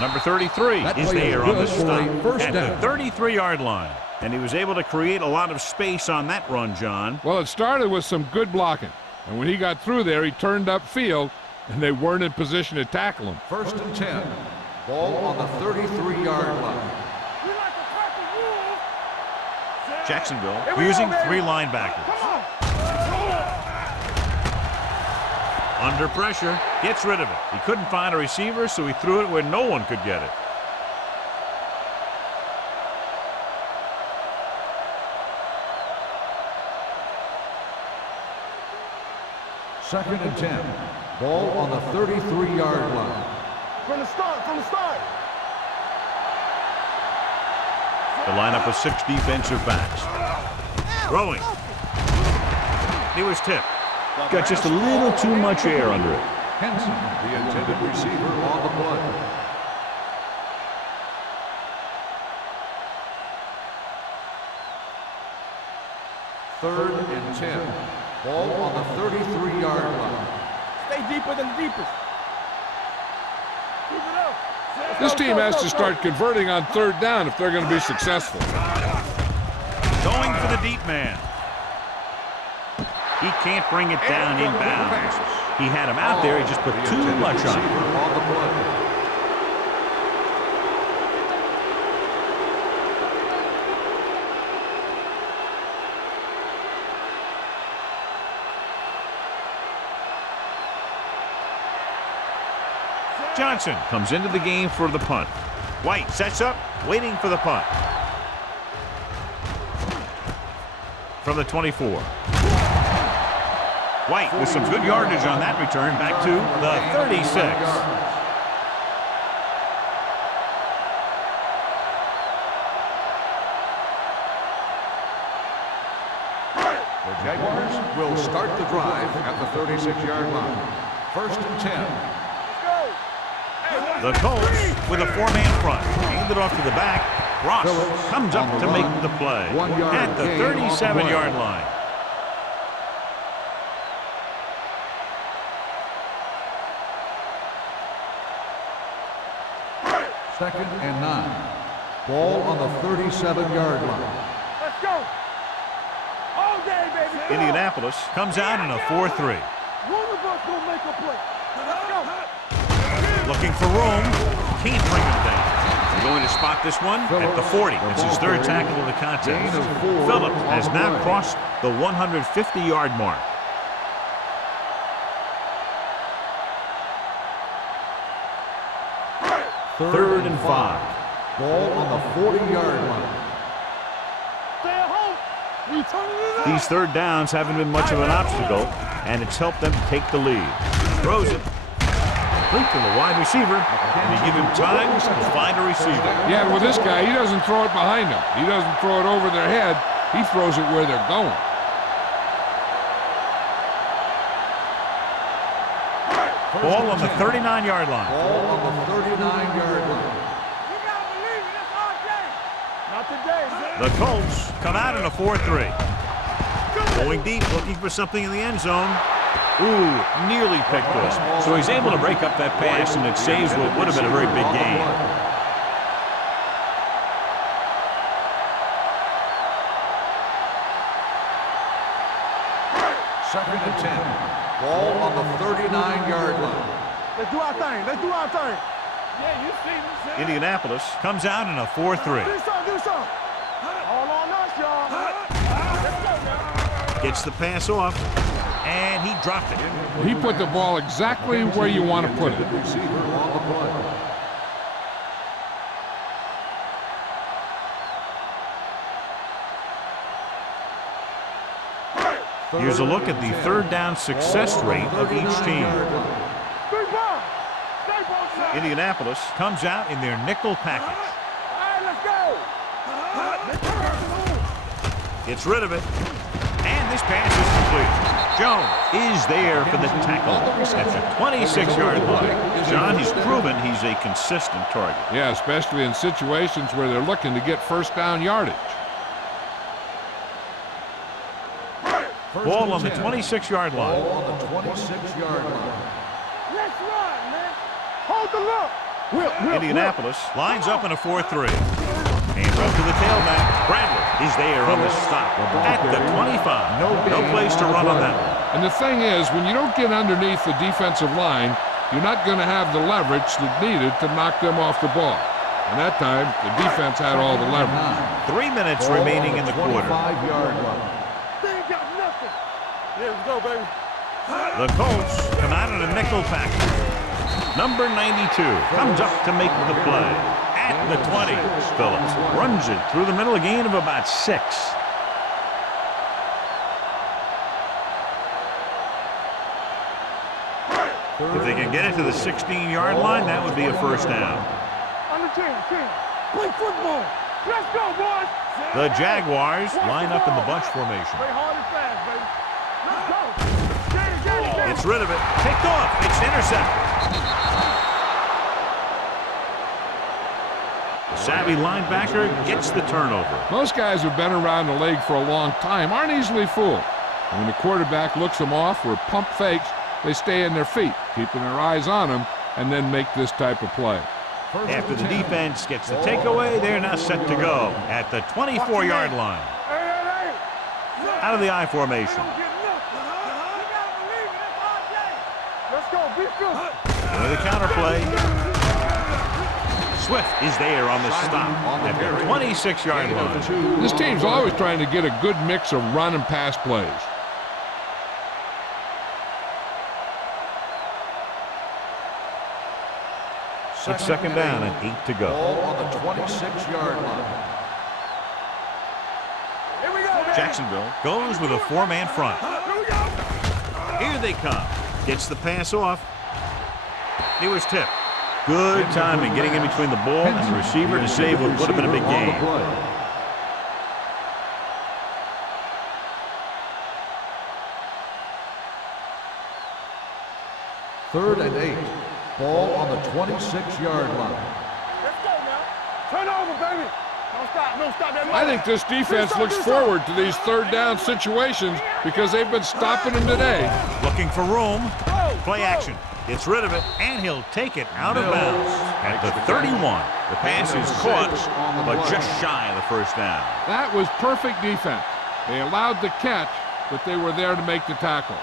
Number 33 is there on the stop at the 33-yard line. And he was able to create a lot of space on that run, John. Well, it started with some good blocking. And when he got through there, he turned upfield, and they weren't in position to tackle him. First and 10. Ball on the 33-yard line. Jacksonville using 3 linebackers. Under pressure, gets rid of it. He couldn't find a receiver, so he threw it where no one could get it. Second and 10. Ball on the 33-yard line. From the start, from the start. The lineup of 6 defensive backs. Throwing. He was tipped. Got just a little too much air under it. Henson, the intended receiver, on the play. Third and 10. Ball on the 33-yard line. Stay deeper than the deepest. Keep it up. This team has to start converting on third down if they're going to be successful. Going for the deep man. He can't bring it down inbounds. He had him out there. He just put too much on it. Johnson comes into the game for the punt. White sets up, waiting for the punt. From the 24. White with some good yardage on that return back to the 36. The Jaguars will start the drive at the 36-yard line. First and 10. The Colts with a 4-man front. Handed off to the back. Ross comes up to make the play at the 37-yard line. Second and 9. Ball on the 37-yard line. Let's go. All day, baby. Indianapolis comes out in a 4-3. One of us gonna make a play. Let's go. Looking for room. Can't bring him down. They're going to spot this one at the 40. It's his third tackle of the contest. Phillips has now crossed the 150-yard mark. Third and 5. Ball on the 40-yard line. Stay at home. We turning it up. These third downs haven't been much of an obstacle, and it's helped them to take the lead. Throws it. Complete to the wide receiver, and they give him time to find a receiver. Yeah, with this guy, he doesn't throw it behind them. He doesn't throw it over their head. He throws it where they're going. Ball on the 39-yard line. Ball on the 39-yard line. You gotta believe it. It's our game. Not today. The Colts come out in a 4-3. Going deep, looking for something in the end zone. Ooh, nearly picked off. So he's able to break up that pass, and it saves what would have been a very big gain. Second and 10. Ball on the 39-yard line. Let's do our thing. Let's do our thing. Yeah, you see this. Indianapolis comes out in a 4-3. Do something. All on us, y'all. Let's go, y'all. Gets the pass off, and he dropped it. He put the ball exactly where you want to put it. Receiver on the play. Here's a look at the third down success rate of each team. Indianapolis comes out in their nickel package. All right, let's go. Gets rid of it, and this pass is complete. Jones is there for the tackle at the 26-yard line. John, he's proven he's a consistent target. Yeah, especially in situations where they're looking to get first down yardage. Ball on the 26-yard line. Ball on the 26-yard line. Let's run, man. Hold the look. Indianapolis lines up in a 4-3. Hands up to the tailback. Bradley is there on the stop at the 25. No place to run on that one. And the thing is, when you don't get underneath the defensive line, you're not going to have the leverage that's needed to knock them off the ball. And that time, the defense had all the leverage. 3 minutes remaining in the quarter. 25-yard line. They ain't got nothing. Yeah, let's go, baby. The Colts come out in a nickel package. Number 92 comes up to make the play. At the 20, Phillips runs it through the middle, a gain of about 6. If they can get it to the 16-yard line, that would be a first down. On the 10. Play football. Let's go, boys. The Jaguars line up in the bunch formation. Play hard and fast, baby. Let's go. Get it. It's rid of it. Picked off. It's intercepted. The savvy linebacker gets the turnover. Most guys who've been around the league for a long time aren't easily fooled. When the quarterback looks them off or pump fakes, they stay in their feet, keeping their eyes on them, and then make this type of play. After the defense gets the takeaway, they're now set to go at the 24-yard line. Out of the I formation. Let's go. Be good. With the counterplay. Swift is there on the stop at the 26-yard line. This team's always trying to get a good mix of run and pass plays. It's second down and 8 to go. Ball on the 26-yard line. Here we go, baby. Jacksonville goes with a 4-man front. Here we go. Here they come. Gets the pass off. He was tipped. Good timing getting in between the ball and the receiver to save what would have been a big gain. Third and 8. Ball on the 26-yard line. Let's go now. Turn over, baby. Don't stop that. I think this defense looks forward to these third down situations because they've been stopping them today. Looking for room. Play action. Gets rid of it, and he'll take it out of bounds at the 31. The pass is caught, but just shy of the first down. That was perfect defense. They allowed the catch, but they were there to make the tackle.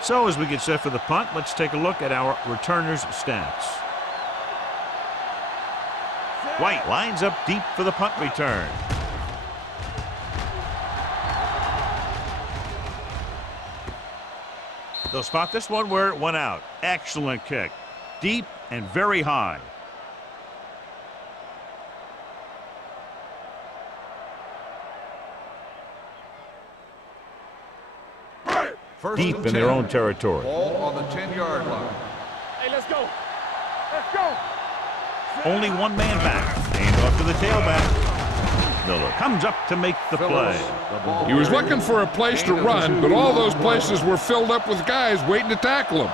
So as we get set for the punt, let's take a look at our returners' stats. White lines up deep for the punt return. They'll spot this one where it went out. Excellent kick. Deep and very high. Deep in their own territory. Ball on the 10-yard line. Hey, let's go. Let's go. Only one man back. Hand off to the tailback. Miller comes up to make the play. He was looking for a place to run, but all those places were filled up with guys waiting to tackle him.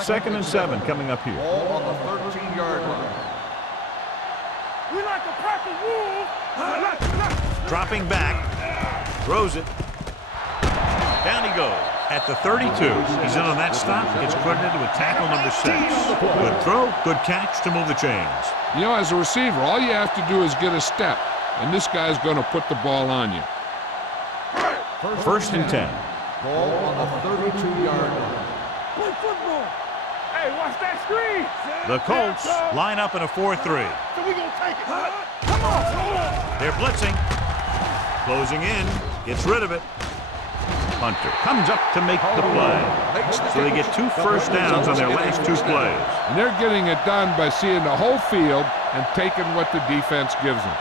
Second and 7 coming up here. Ball on the 13-yard line. We like to practice rules. Dropping back. Throws it. Down he goes. At the 32, he's in on that stop. Gets credited with tackle number 6. Good throw, good catch to move the chains. You know, as a receiver, all you have to do is get a step, and this guy's going to put the ball on you. First and 10. Ball on the 32-yard line. Play football. Hey, watch that screen. The Colts line up in a 4-3. So we gonna take it. Come on. They're blitzing. Closing in. Gets rid of it. Hunter comes up to make the play. So they get 2 first downs on their last 2 plays. And they're getting it done by seeing the whole field and taking what the defense gives them.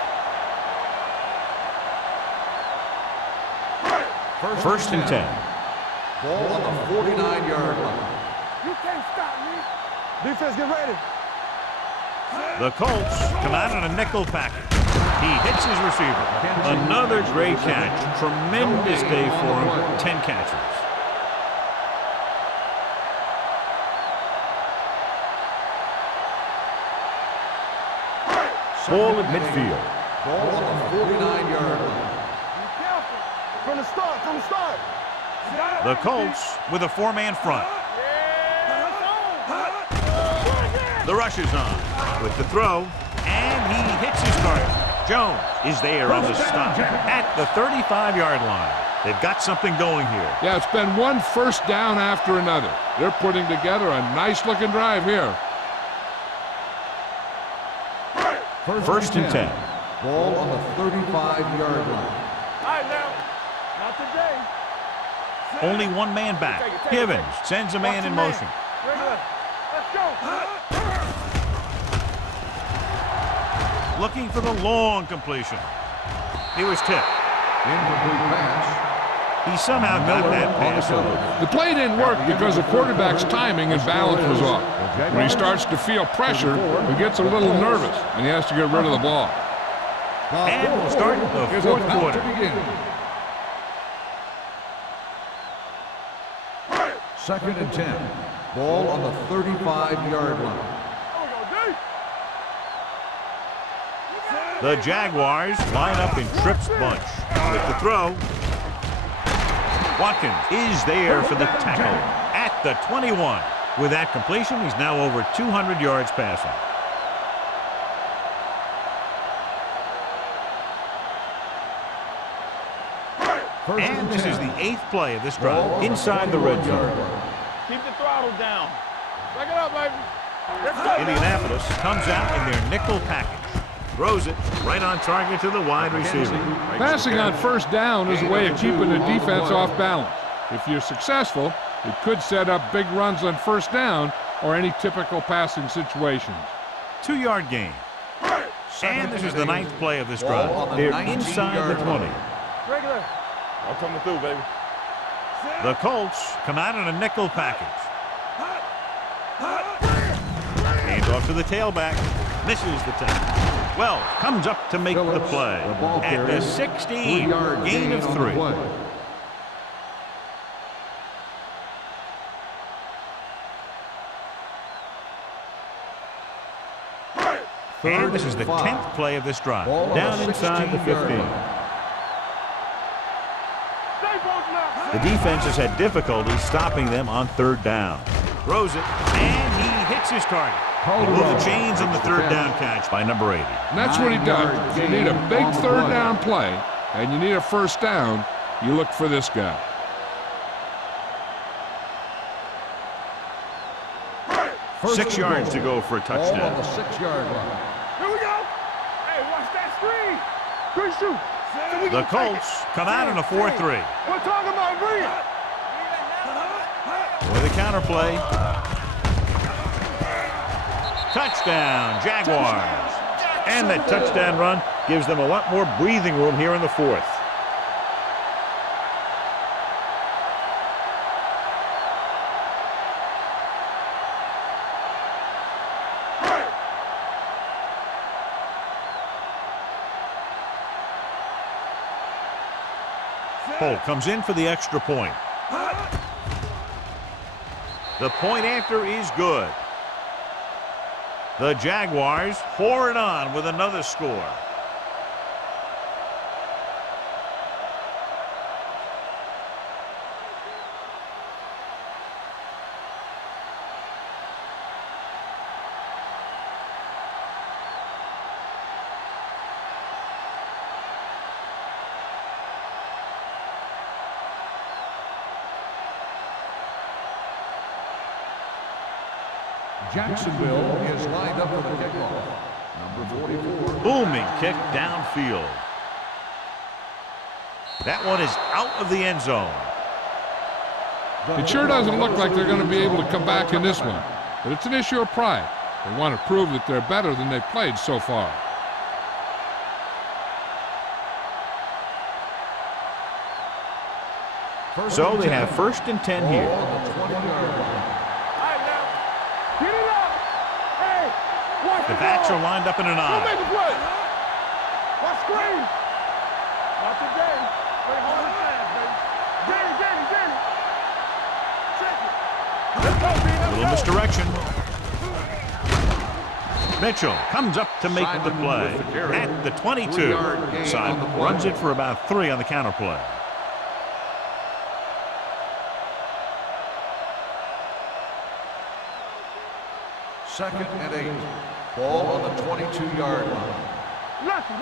First and 10. Ball on the 49-yard line. You can't stop me. Defense, get ready. The Colts come out in a nickel package. He hits his receiver. Another great catch. Tremendous day for him. 10 catches. Ball at midfield. Ball on the 49-yard line. Be careful. From the start. The Colts with a 4-man front. The rush is on with the throw, and he hits his target. Jones is there on the stop at the 35-yard line. They've got something going here. Yeah, it's been one first down after another. They're putting together a nice-looking drive here. First and 10. Ball on the 35-yard line. All right, now. Not today. Only one man back. Givens sends a man in motion. Regular. Let's go. Looking for the long completion. He was tipped. Incomplete pass. He somehow got that pass over. The play didn't work because the quarterback's timing and balance was off. When he starts to feel pressure, he gets a little nervous, and he has to get rid of the ball. And we'll start the Here's fourth about quarter. to begin. Second and 10. Ball on the 35-yard line. The Jaguars line up in Tripp's bunch. With the throw, Watkins is there for the tackle at the 21. With that completion, he's now over 200 yards passing. And this is the 8th play of this drive inside the red zone. Keep the throttle down. Back it up, baby. Let's go. Indianapolis comes out in their nickel package. Throws it right on target to the wide receiver. Passing on first down is a way of keeping the defense off balance. If you're successful, it could set up big runs on first down or any typical passing situations. 2-yard gain. And this is the 9th play of this drive. They're inside the 20. Regular. I'm coming through, baby. The Colts come out in a nickel package. Hand off to the tailback. Misses the tackle. Well, comes up to make the play. At the 16, gain of 3. And this is the 10th play of this drive. Down inside the 15. The defense has had difficulty stopping them on third down. Throws it, and he hits his target. Move the chains on the third down catch by number 80. And that's what he does. You need a big third down play, and you need a first down. You look for this guy. Six yards to go for a touchdown. On the 6-yard line. Here we go. Hey, watch that screen. Good shoot. The Colts come out in a 4-3. We're talking about green. With a counter play. Touchdown, Jaguars. And that touchdown run gives them a lot more breathing room here in the 4th. Holt comes in for the extra point. The point after is good. The Jaguars pour it on with another score. Jacksonville is lined up for the kickoff. Number 44. Booming kick downfield. That one is out of the end zone. It sure doesn't look like they're going to be able to come back in this one, but it's an issue of pride. They want to prove that they're better than they've played so far. So they have first and 10 here. The backs are lined up in an eye. Make a play. Watch screen. Not today. Wait, hold it fast, baby. Danny. Check it. Little misdirection. Mitchell comes up to make the play at the 22. Simon runs it for about 3 on the counter play. Second and 8. Ball on the 22-yard line. Lucky.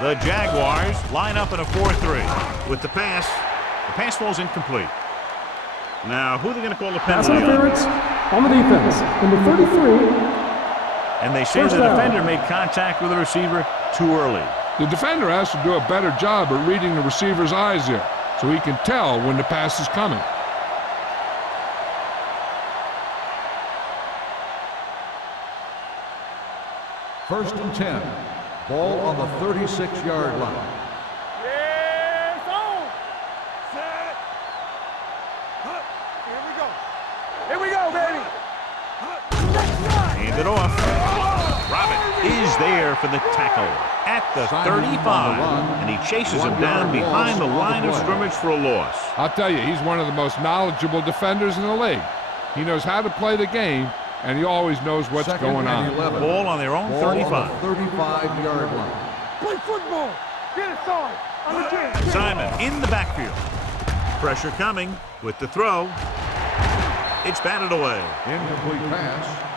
The Jaguars line up in a 4-3. With the pass falls incomplete. Now, who are they going to call the Pass penalty on? interference on the defense. Number 33, And they say First the down. defender made contact with the receiver too early. The defender has to do a better job at reading the receiver's eyes here, so he can tell when the pass is coming. First and 10. Ball on the 36-yard line. Yes, on. Set. Here we go. Here we go, baby. Hand it off. Robin is there for the tackle at the 35, and he chases him down behind the line of scrimmage for a loss. I'll tell you, he's one of the most knowledgeable defenders in the league. He knows how to play the game, and he always knows what's going on. Ball on their own 35. 35-yard line. Play football. Get it started. On the chin. Simon in the backfield. Pressure coming with the throw. It's batted away. Incomplete pass.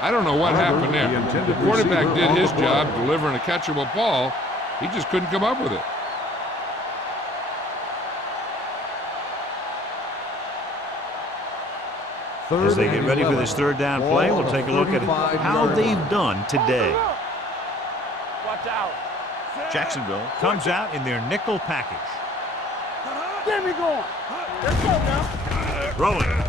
I don't know what happened there. The intended The quarterback receiver did on his the play. job delivering a catchable ball. He just couldn't come up with it. As they get ready for this third down play, we'll take a look at how they've done today. Watch out. Jacksonville comes out in their nickel package. Get me going. Let's go now. Throwing.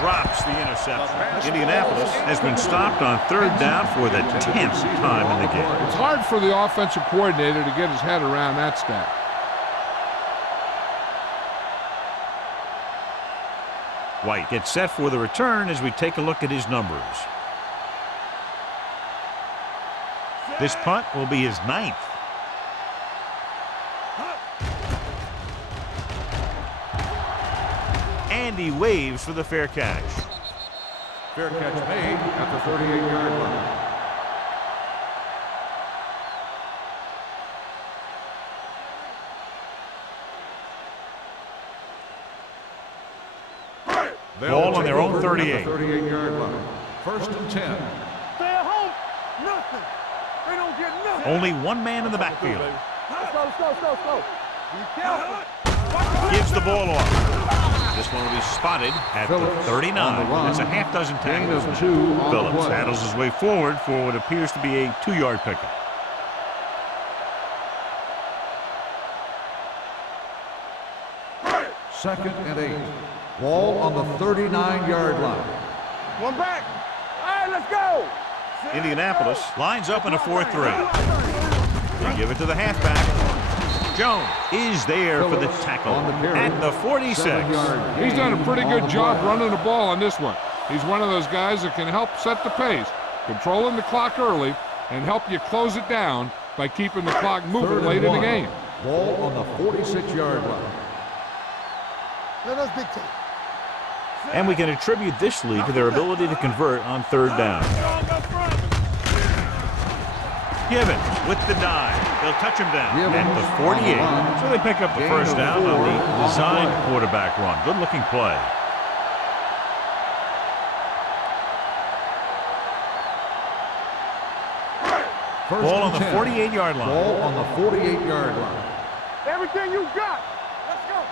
Drops the interception. Indianapolis has been stopped on third down for the 10th time in the game. It's hard for the offensive coordinator to get his head around that stat. White gets set for the return as we take a look at his numbers. This punt will be his 9th. And he waves for the fair catch. Fair catch made at the 38-yard line. Ball on their own 38. 38-yard line. First and 10. Stay at home. Nothing. They don't get nothing. Only one man in the backfield. Let's go. Be careful. Gives the ball off. This one will be spotted at the 39. That's a half dozen tackles. Gain of 2 on the Phillips play. handles his way forward for what appears to be a 2-yard pickup. Second and 8. Ball on the 39-yard line. One back. All right, let's go. Indianapolis lines up in a 4-3. They give it to the halfback. Jones is there for the tackle at the 46. He's done a pretty good job running the ball on this one. He's one of those guys that can help set the pace, controlling the clock early, and help you close it down by keeping the clock moving late in the game. Ball on the 46-yard line. Let us dictate. And we can attribute this lead to their ability to convert on third down. Givens with the dive. They'll touch him down at the 48. So they pick up the first down on the designed quarterback run. Good-looking play. Ball on the 48-yard line. Ball on the 48-yard line. Everything you got. Let's go.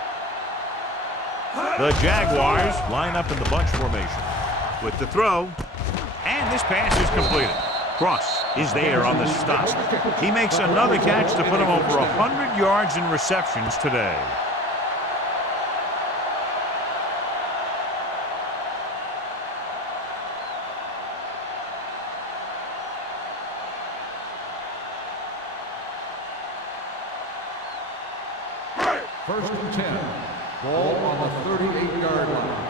The Jaguars line up in the bunch formation with the throw, and this pass is completed. Cross is there on the stop. He makes another catch to put him over 100 yards in receptions today. First and 10. Ball on the 38-yard line.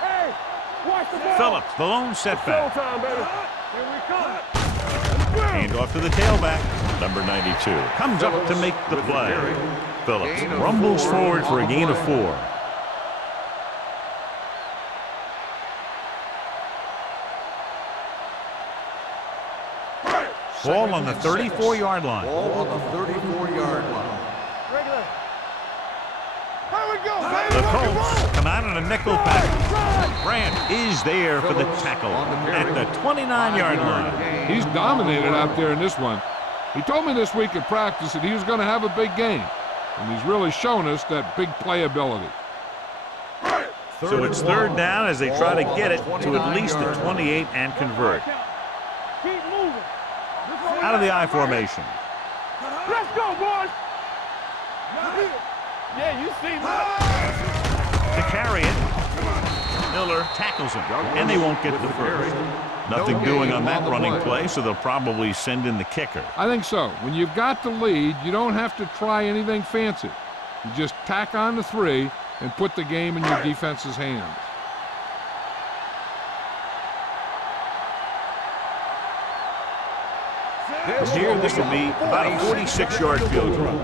Hey, watch the ball. Phillips, the lone setback. Showtime, baby. Here we come. Hand off to the tailback. Number 92 comes up to make the play. Phillips rumbles forward for a gain of 4. Ball on the 34-yard line. Ball on the 34-yard line. Regular. Here we go, baby. The Rock and Colts roll. come out in a nickel package. Grant is there for the tackle at the 29-yard line. He's dominated out there in this one. He told me this week at practice that he was going to have a big game, and he's really shown us that big playability. So it's third down as they try to get it to at least the 28 and convert. Keep moving. Out of the I formation. Let's go, boys. Yeah, you see me. To carry it, Miller tackles him, and they won't get the first. Nothing doing on that running play, so they'll probably send in the kicker. I think so. When you've got the lead, you don't have to try anything fancy. You just tack on the 3 and put the game in your defense's hands. Here, this will be about a 46-yard field goal.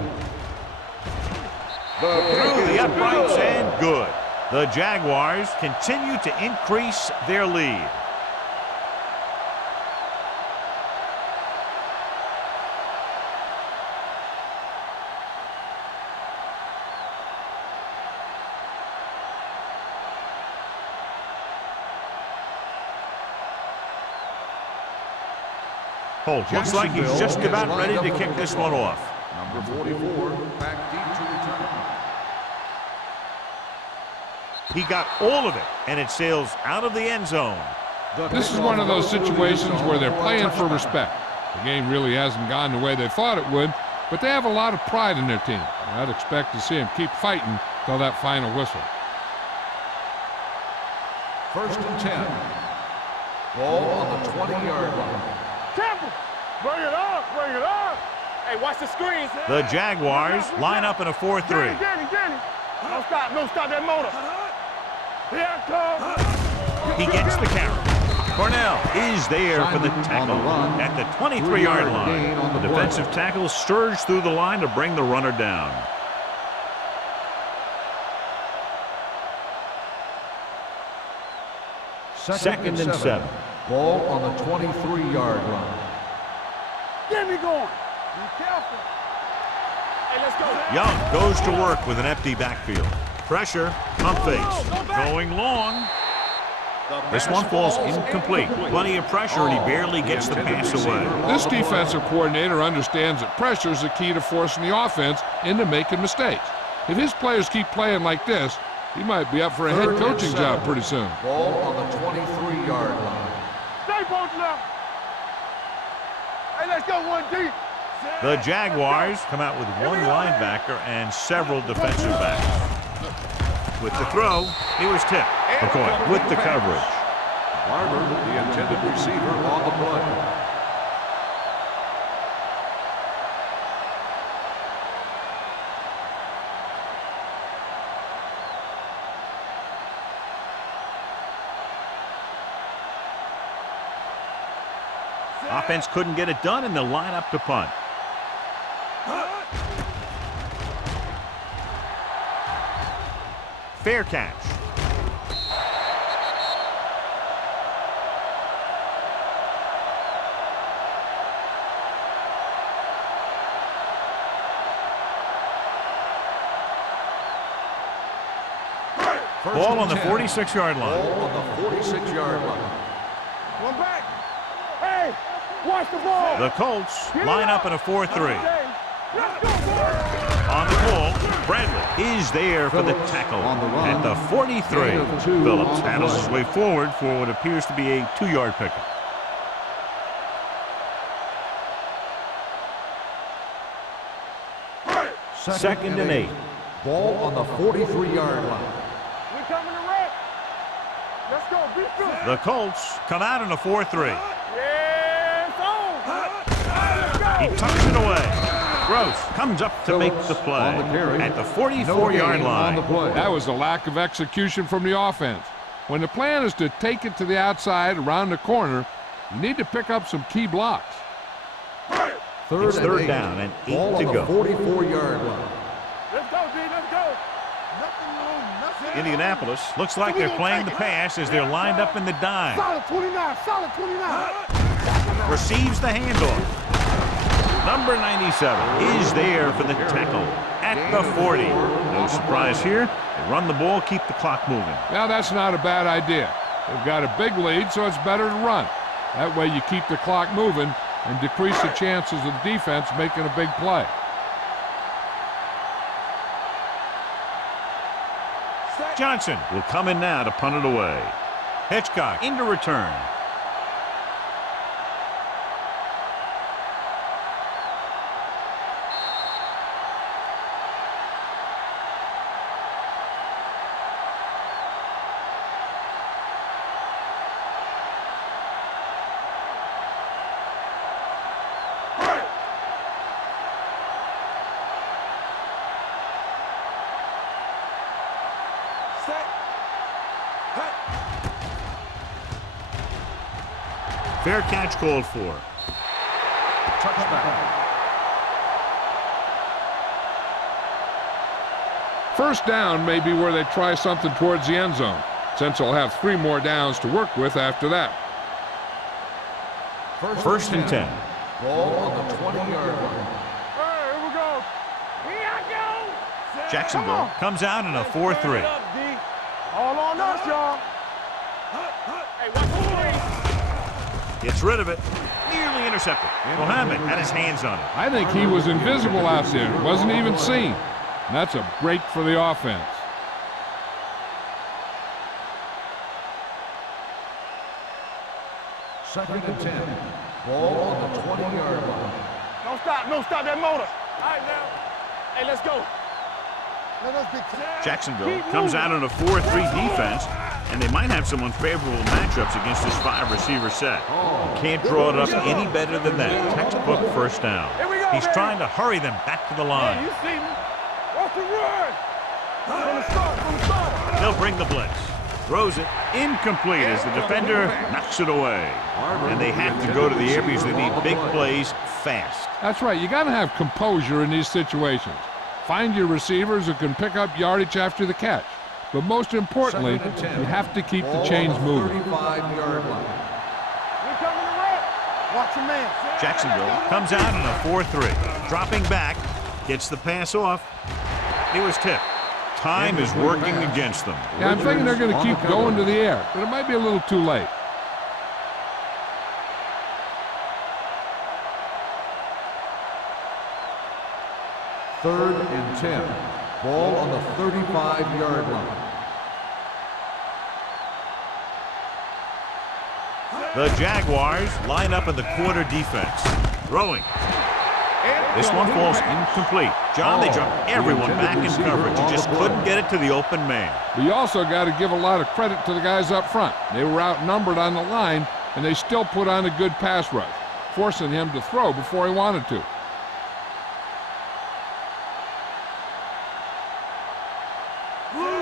Through the uprights and good. The Jaguars continue to increase their lead. Holt looks like he's just about ready to kick this one off. Number 44, back deep to return. He got all of it, and it sails out of the end zone. This is one of those situations where they're playing for respect. The game really hasn't gone the way they thought it would, but they have a lot of pride in their team. I'd expect to see them keep fighting till that final whistle. 1st and 10. Ball on the 20-yard line. Temple. Bring it up. Bring it up. Hey, watch the screens. The Jaguars line up in a 4-3. Danny. Don't stop that motor. Here it comes. He gets the carry. Cornell is there for the tackle at the 23-yard line. The defensive tackle surged through the line to bring the runner down. Second and 7. Ball on the 23-yard line. Get me going. Be careful. Hey, let's go. Young goes to work with an empty backfield. Pressure, pump fakes, going long. This one falls incomplete. Plenty of pressure, and he barely gets the pass away. This defensive coordinator understands that pressure is the key to forcing the offense into making mistakes. If his players keep playing like this, he might be up for a head coaching job pretty soon. Ball on the 23-yard line. Stay posted up. Hey, let's go one deep. The Jaguars come out with one linebacker and several defensive backs. With the throw, he was tipped. McCoy with the coverage. Barber, the intended receiver, on the play. Offense couldn't get it done, and they'll line up to punt. Fair catch. Ball on the 46-yard line. Ball on the 46-yard line. One back. Hey, watch the ball. The Colts line up in a 4-3. Let's go, boys. On the ball, Bradley is there for the tackle at the 43. Phillips handles his way forward for what appears to be a 2-yard pickup. Second and 8. Ball on the 43-yard line. We coming to wreck. Let's go. Be good. The Colts come out in a 4-3. Yeah, it's on. He tucks it away. Gross comes up to make the play at the 44-yard line. That was a lack of execution from the offense. When the plan is to take it to the outside around the corner, you need to pick up some key blocks. It's third down and 8 to go. 44-yard line. Let's go, D. Let's go. Nothing. Indianapolis looks like they're playing the pass as they're lined up in the dime. Solid 29. Solid 29. Receives the handoff. Number 97 is there for the tackle at the 40. No surprise here. They run the ball, keep the clock moving. Now that's not a bad idea. They've got a big lead, so it's better to run. That way you keep the clock moving and decrease the chances of the defense making a big play. Johnson will come in now to punt it away. Hitchcock into return. Fair catch called for. Touchdown. First down may be where they try something towards the end zone, since they'll have 3 more downs to work with after that. First and 10. Ball on the 20-yard line. Hey, here we go. Here I go. Jacksonville comes out in a 4-3. All on us, y'all. Hey, watch the screen. Gets rid of it. Nearly intercepted. Mohammed had his hands on it. I think he was invisible out there. Wasn't even seen. And that's a break for the offense. Second and 10. Ball on the 20-yard line. Don't stop that motor. All right, now. Hey, let's go. Let us get Jacksonville comes out in a 4-3 defense, and they might have some unfavorable matchups against this 5-receiver set. Can't draw it up any better than that. Textbook first down. He's trying to hurry them back to the line. You see me? What's the run? From the start. They'll bring the blitz. Throws it incomplete as the defender knocks it away. And they have to go to the air because they need big plays fast. That's right. You got to have composure in these situations. Find your receivers who can pick up yardage after the catch. But most importantly, you have to keep the chains moving. 35-yard line. We're coming to run. Watch your man. Jacksonville comes out in a 4-3. Dropping back, gets the pass off. It was tipped. Time is working against them. Yeah, I'm thinking they're going to keep going to the air, but it might be a little too late. Third and 10. Ball on the 35-yard line. The Jaguars line up in the quarter defense. Throwing. This one falls incomplete. John, they jumped everyone back in coverage. You just couldn't get it to the open man. But you also got to give a lot of credit to the guys up front. They were outnumbered on the line, and they still put on a good pass rush, forcing him to throw before he wanted to.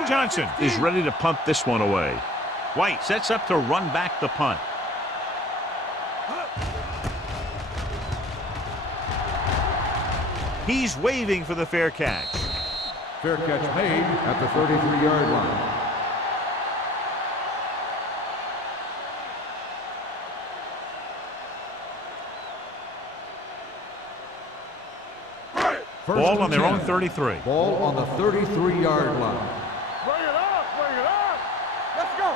Johnson is ready to punt this one away. White sets up to run back the punt. He's waving for the fair catch. Fair catch made at the 33-yard line. Ball on their own 33. Ball on the 33-yard line. Bring it up. Let's go.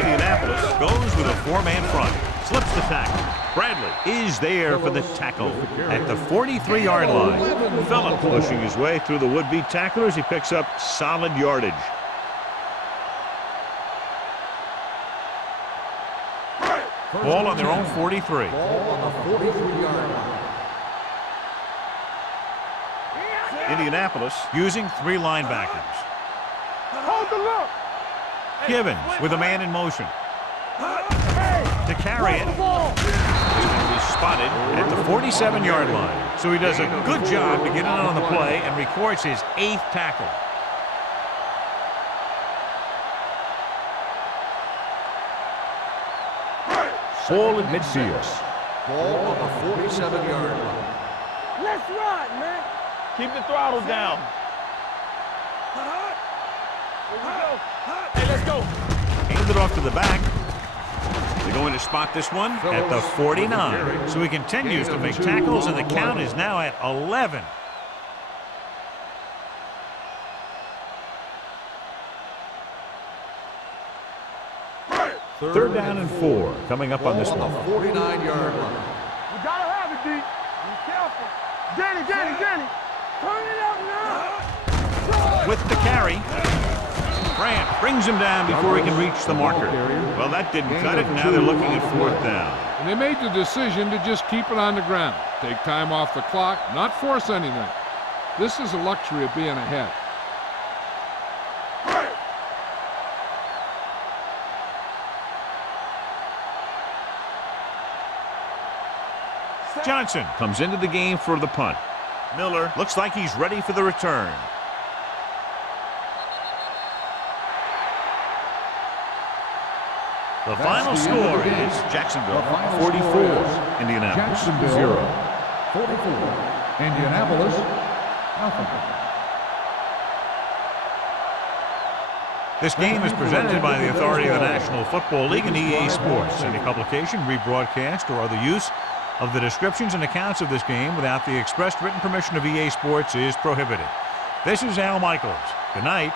Indianapolis goes with a 4-man front. Slips the tackle. Bradley is there for the tackle at the 43-yard line. Phillips pushing his way through the would-be tacklers. He picks up solid yardage. Ball on their own 43. Ball on the 43-yard line. Indianapolis using 3 linebackers. Hold the look. Gibbons with a man in motion. To carry it. He's spotted at the 47-yard line. So he does a good job to get in on the play and records his 8th tackle. Ball at midfield. Ball on the 47-yard line. Let's ride, man. Keep the throttle down. Here we go. Hey, let's go. Hand it off to the back. They're going to spot this one at the 49. So he continues to make tackles, and the count is now at 11. Third down and 4 coming up on this one. 49-yard line. We gotta have it, D. Be careful. Danny. Turn it up now. With the carry. Grant brings him down before he can reach the marker. Well, that didn't cut it, and now they're looking at 4th down. And they made the decision to just keep it on the ground. Take time off the clock, not force anything. This is a luxury of being ahead. Johnson comes into the game for the punt. Miller looks like he's ready for the return. The final score is Jacksonville 44, Indianapolis 0. 44, Indianapolis, nothing. This game is presented by the authority of the National Football League and EA Sports. Any publication, rebroadcast, or other use of the descriptions and accounts of this game without the expressed written permission of EA Sports is prohibited. This is Al Michaels. Good night.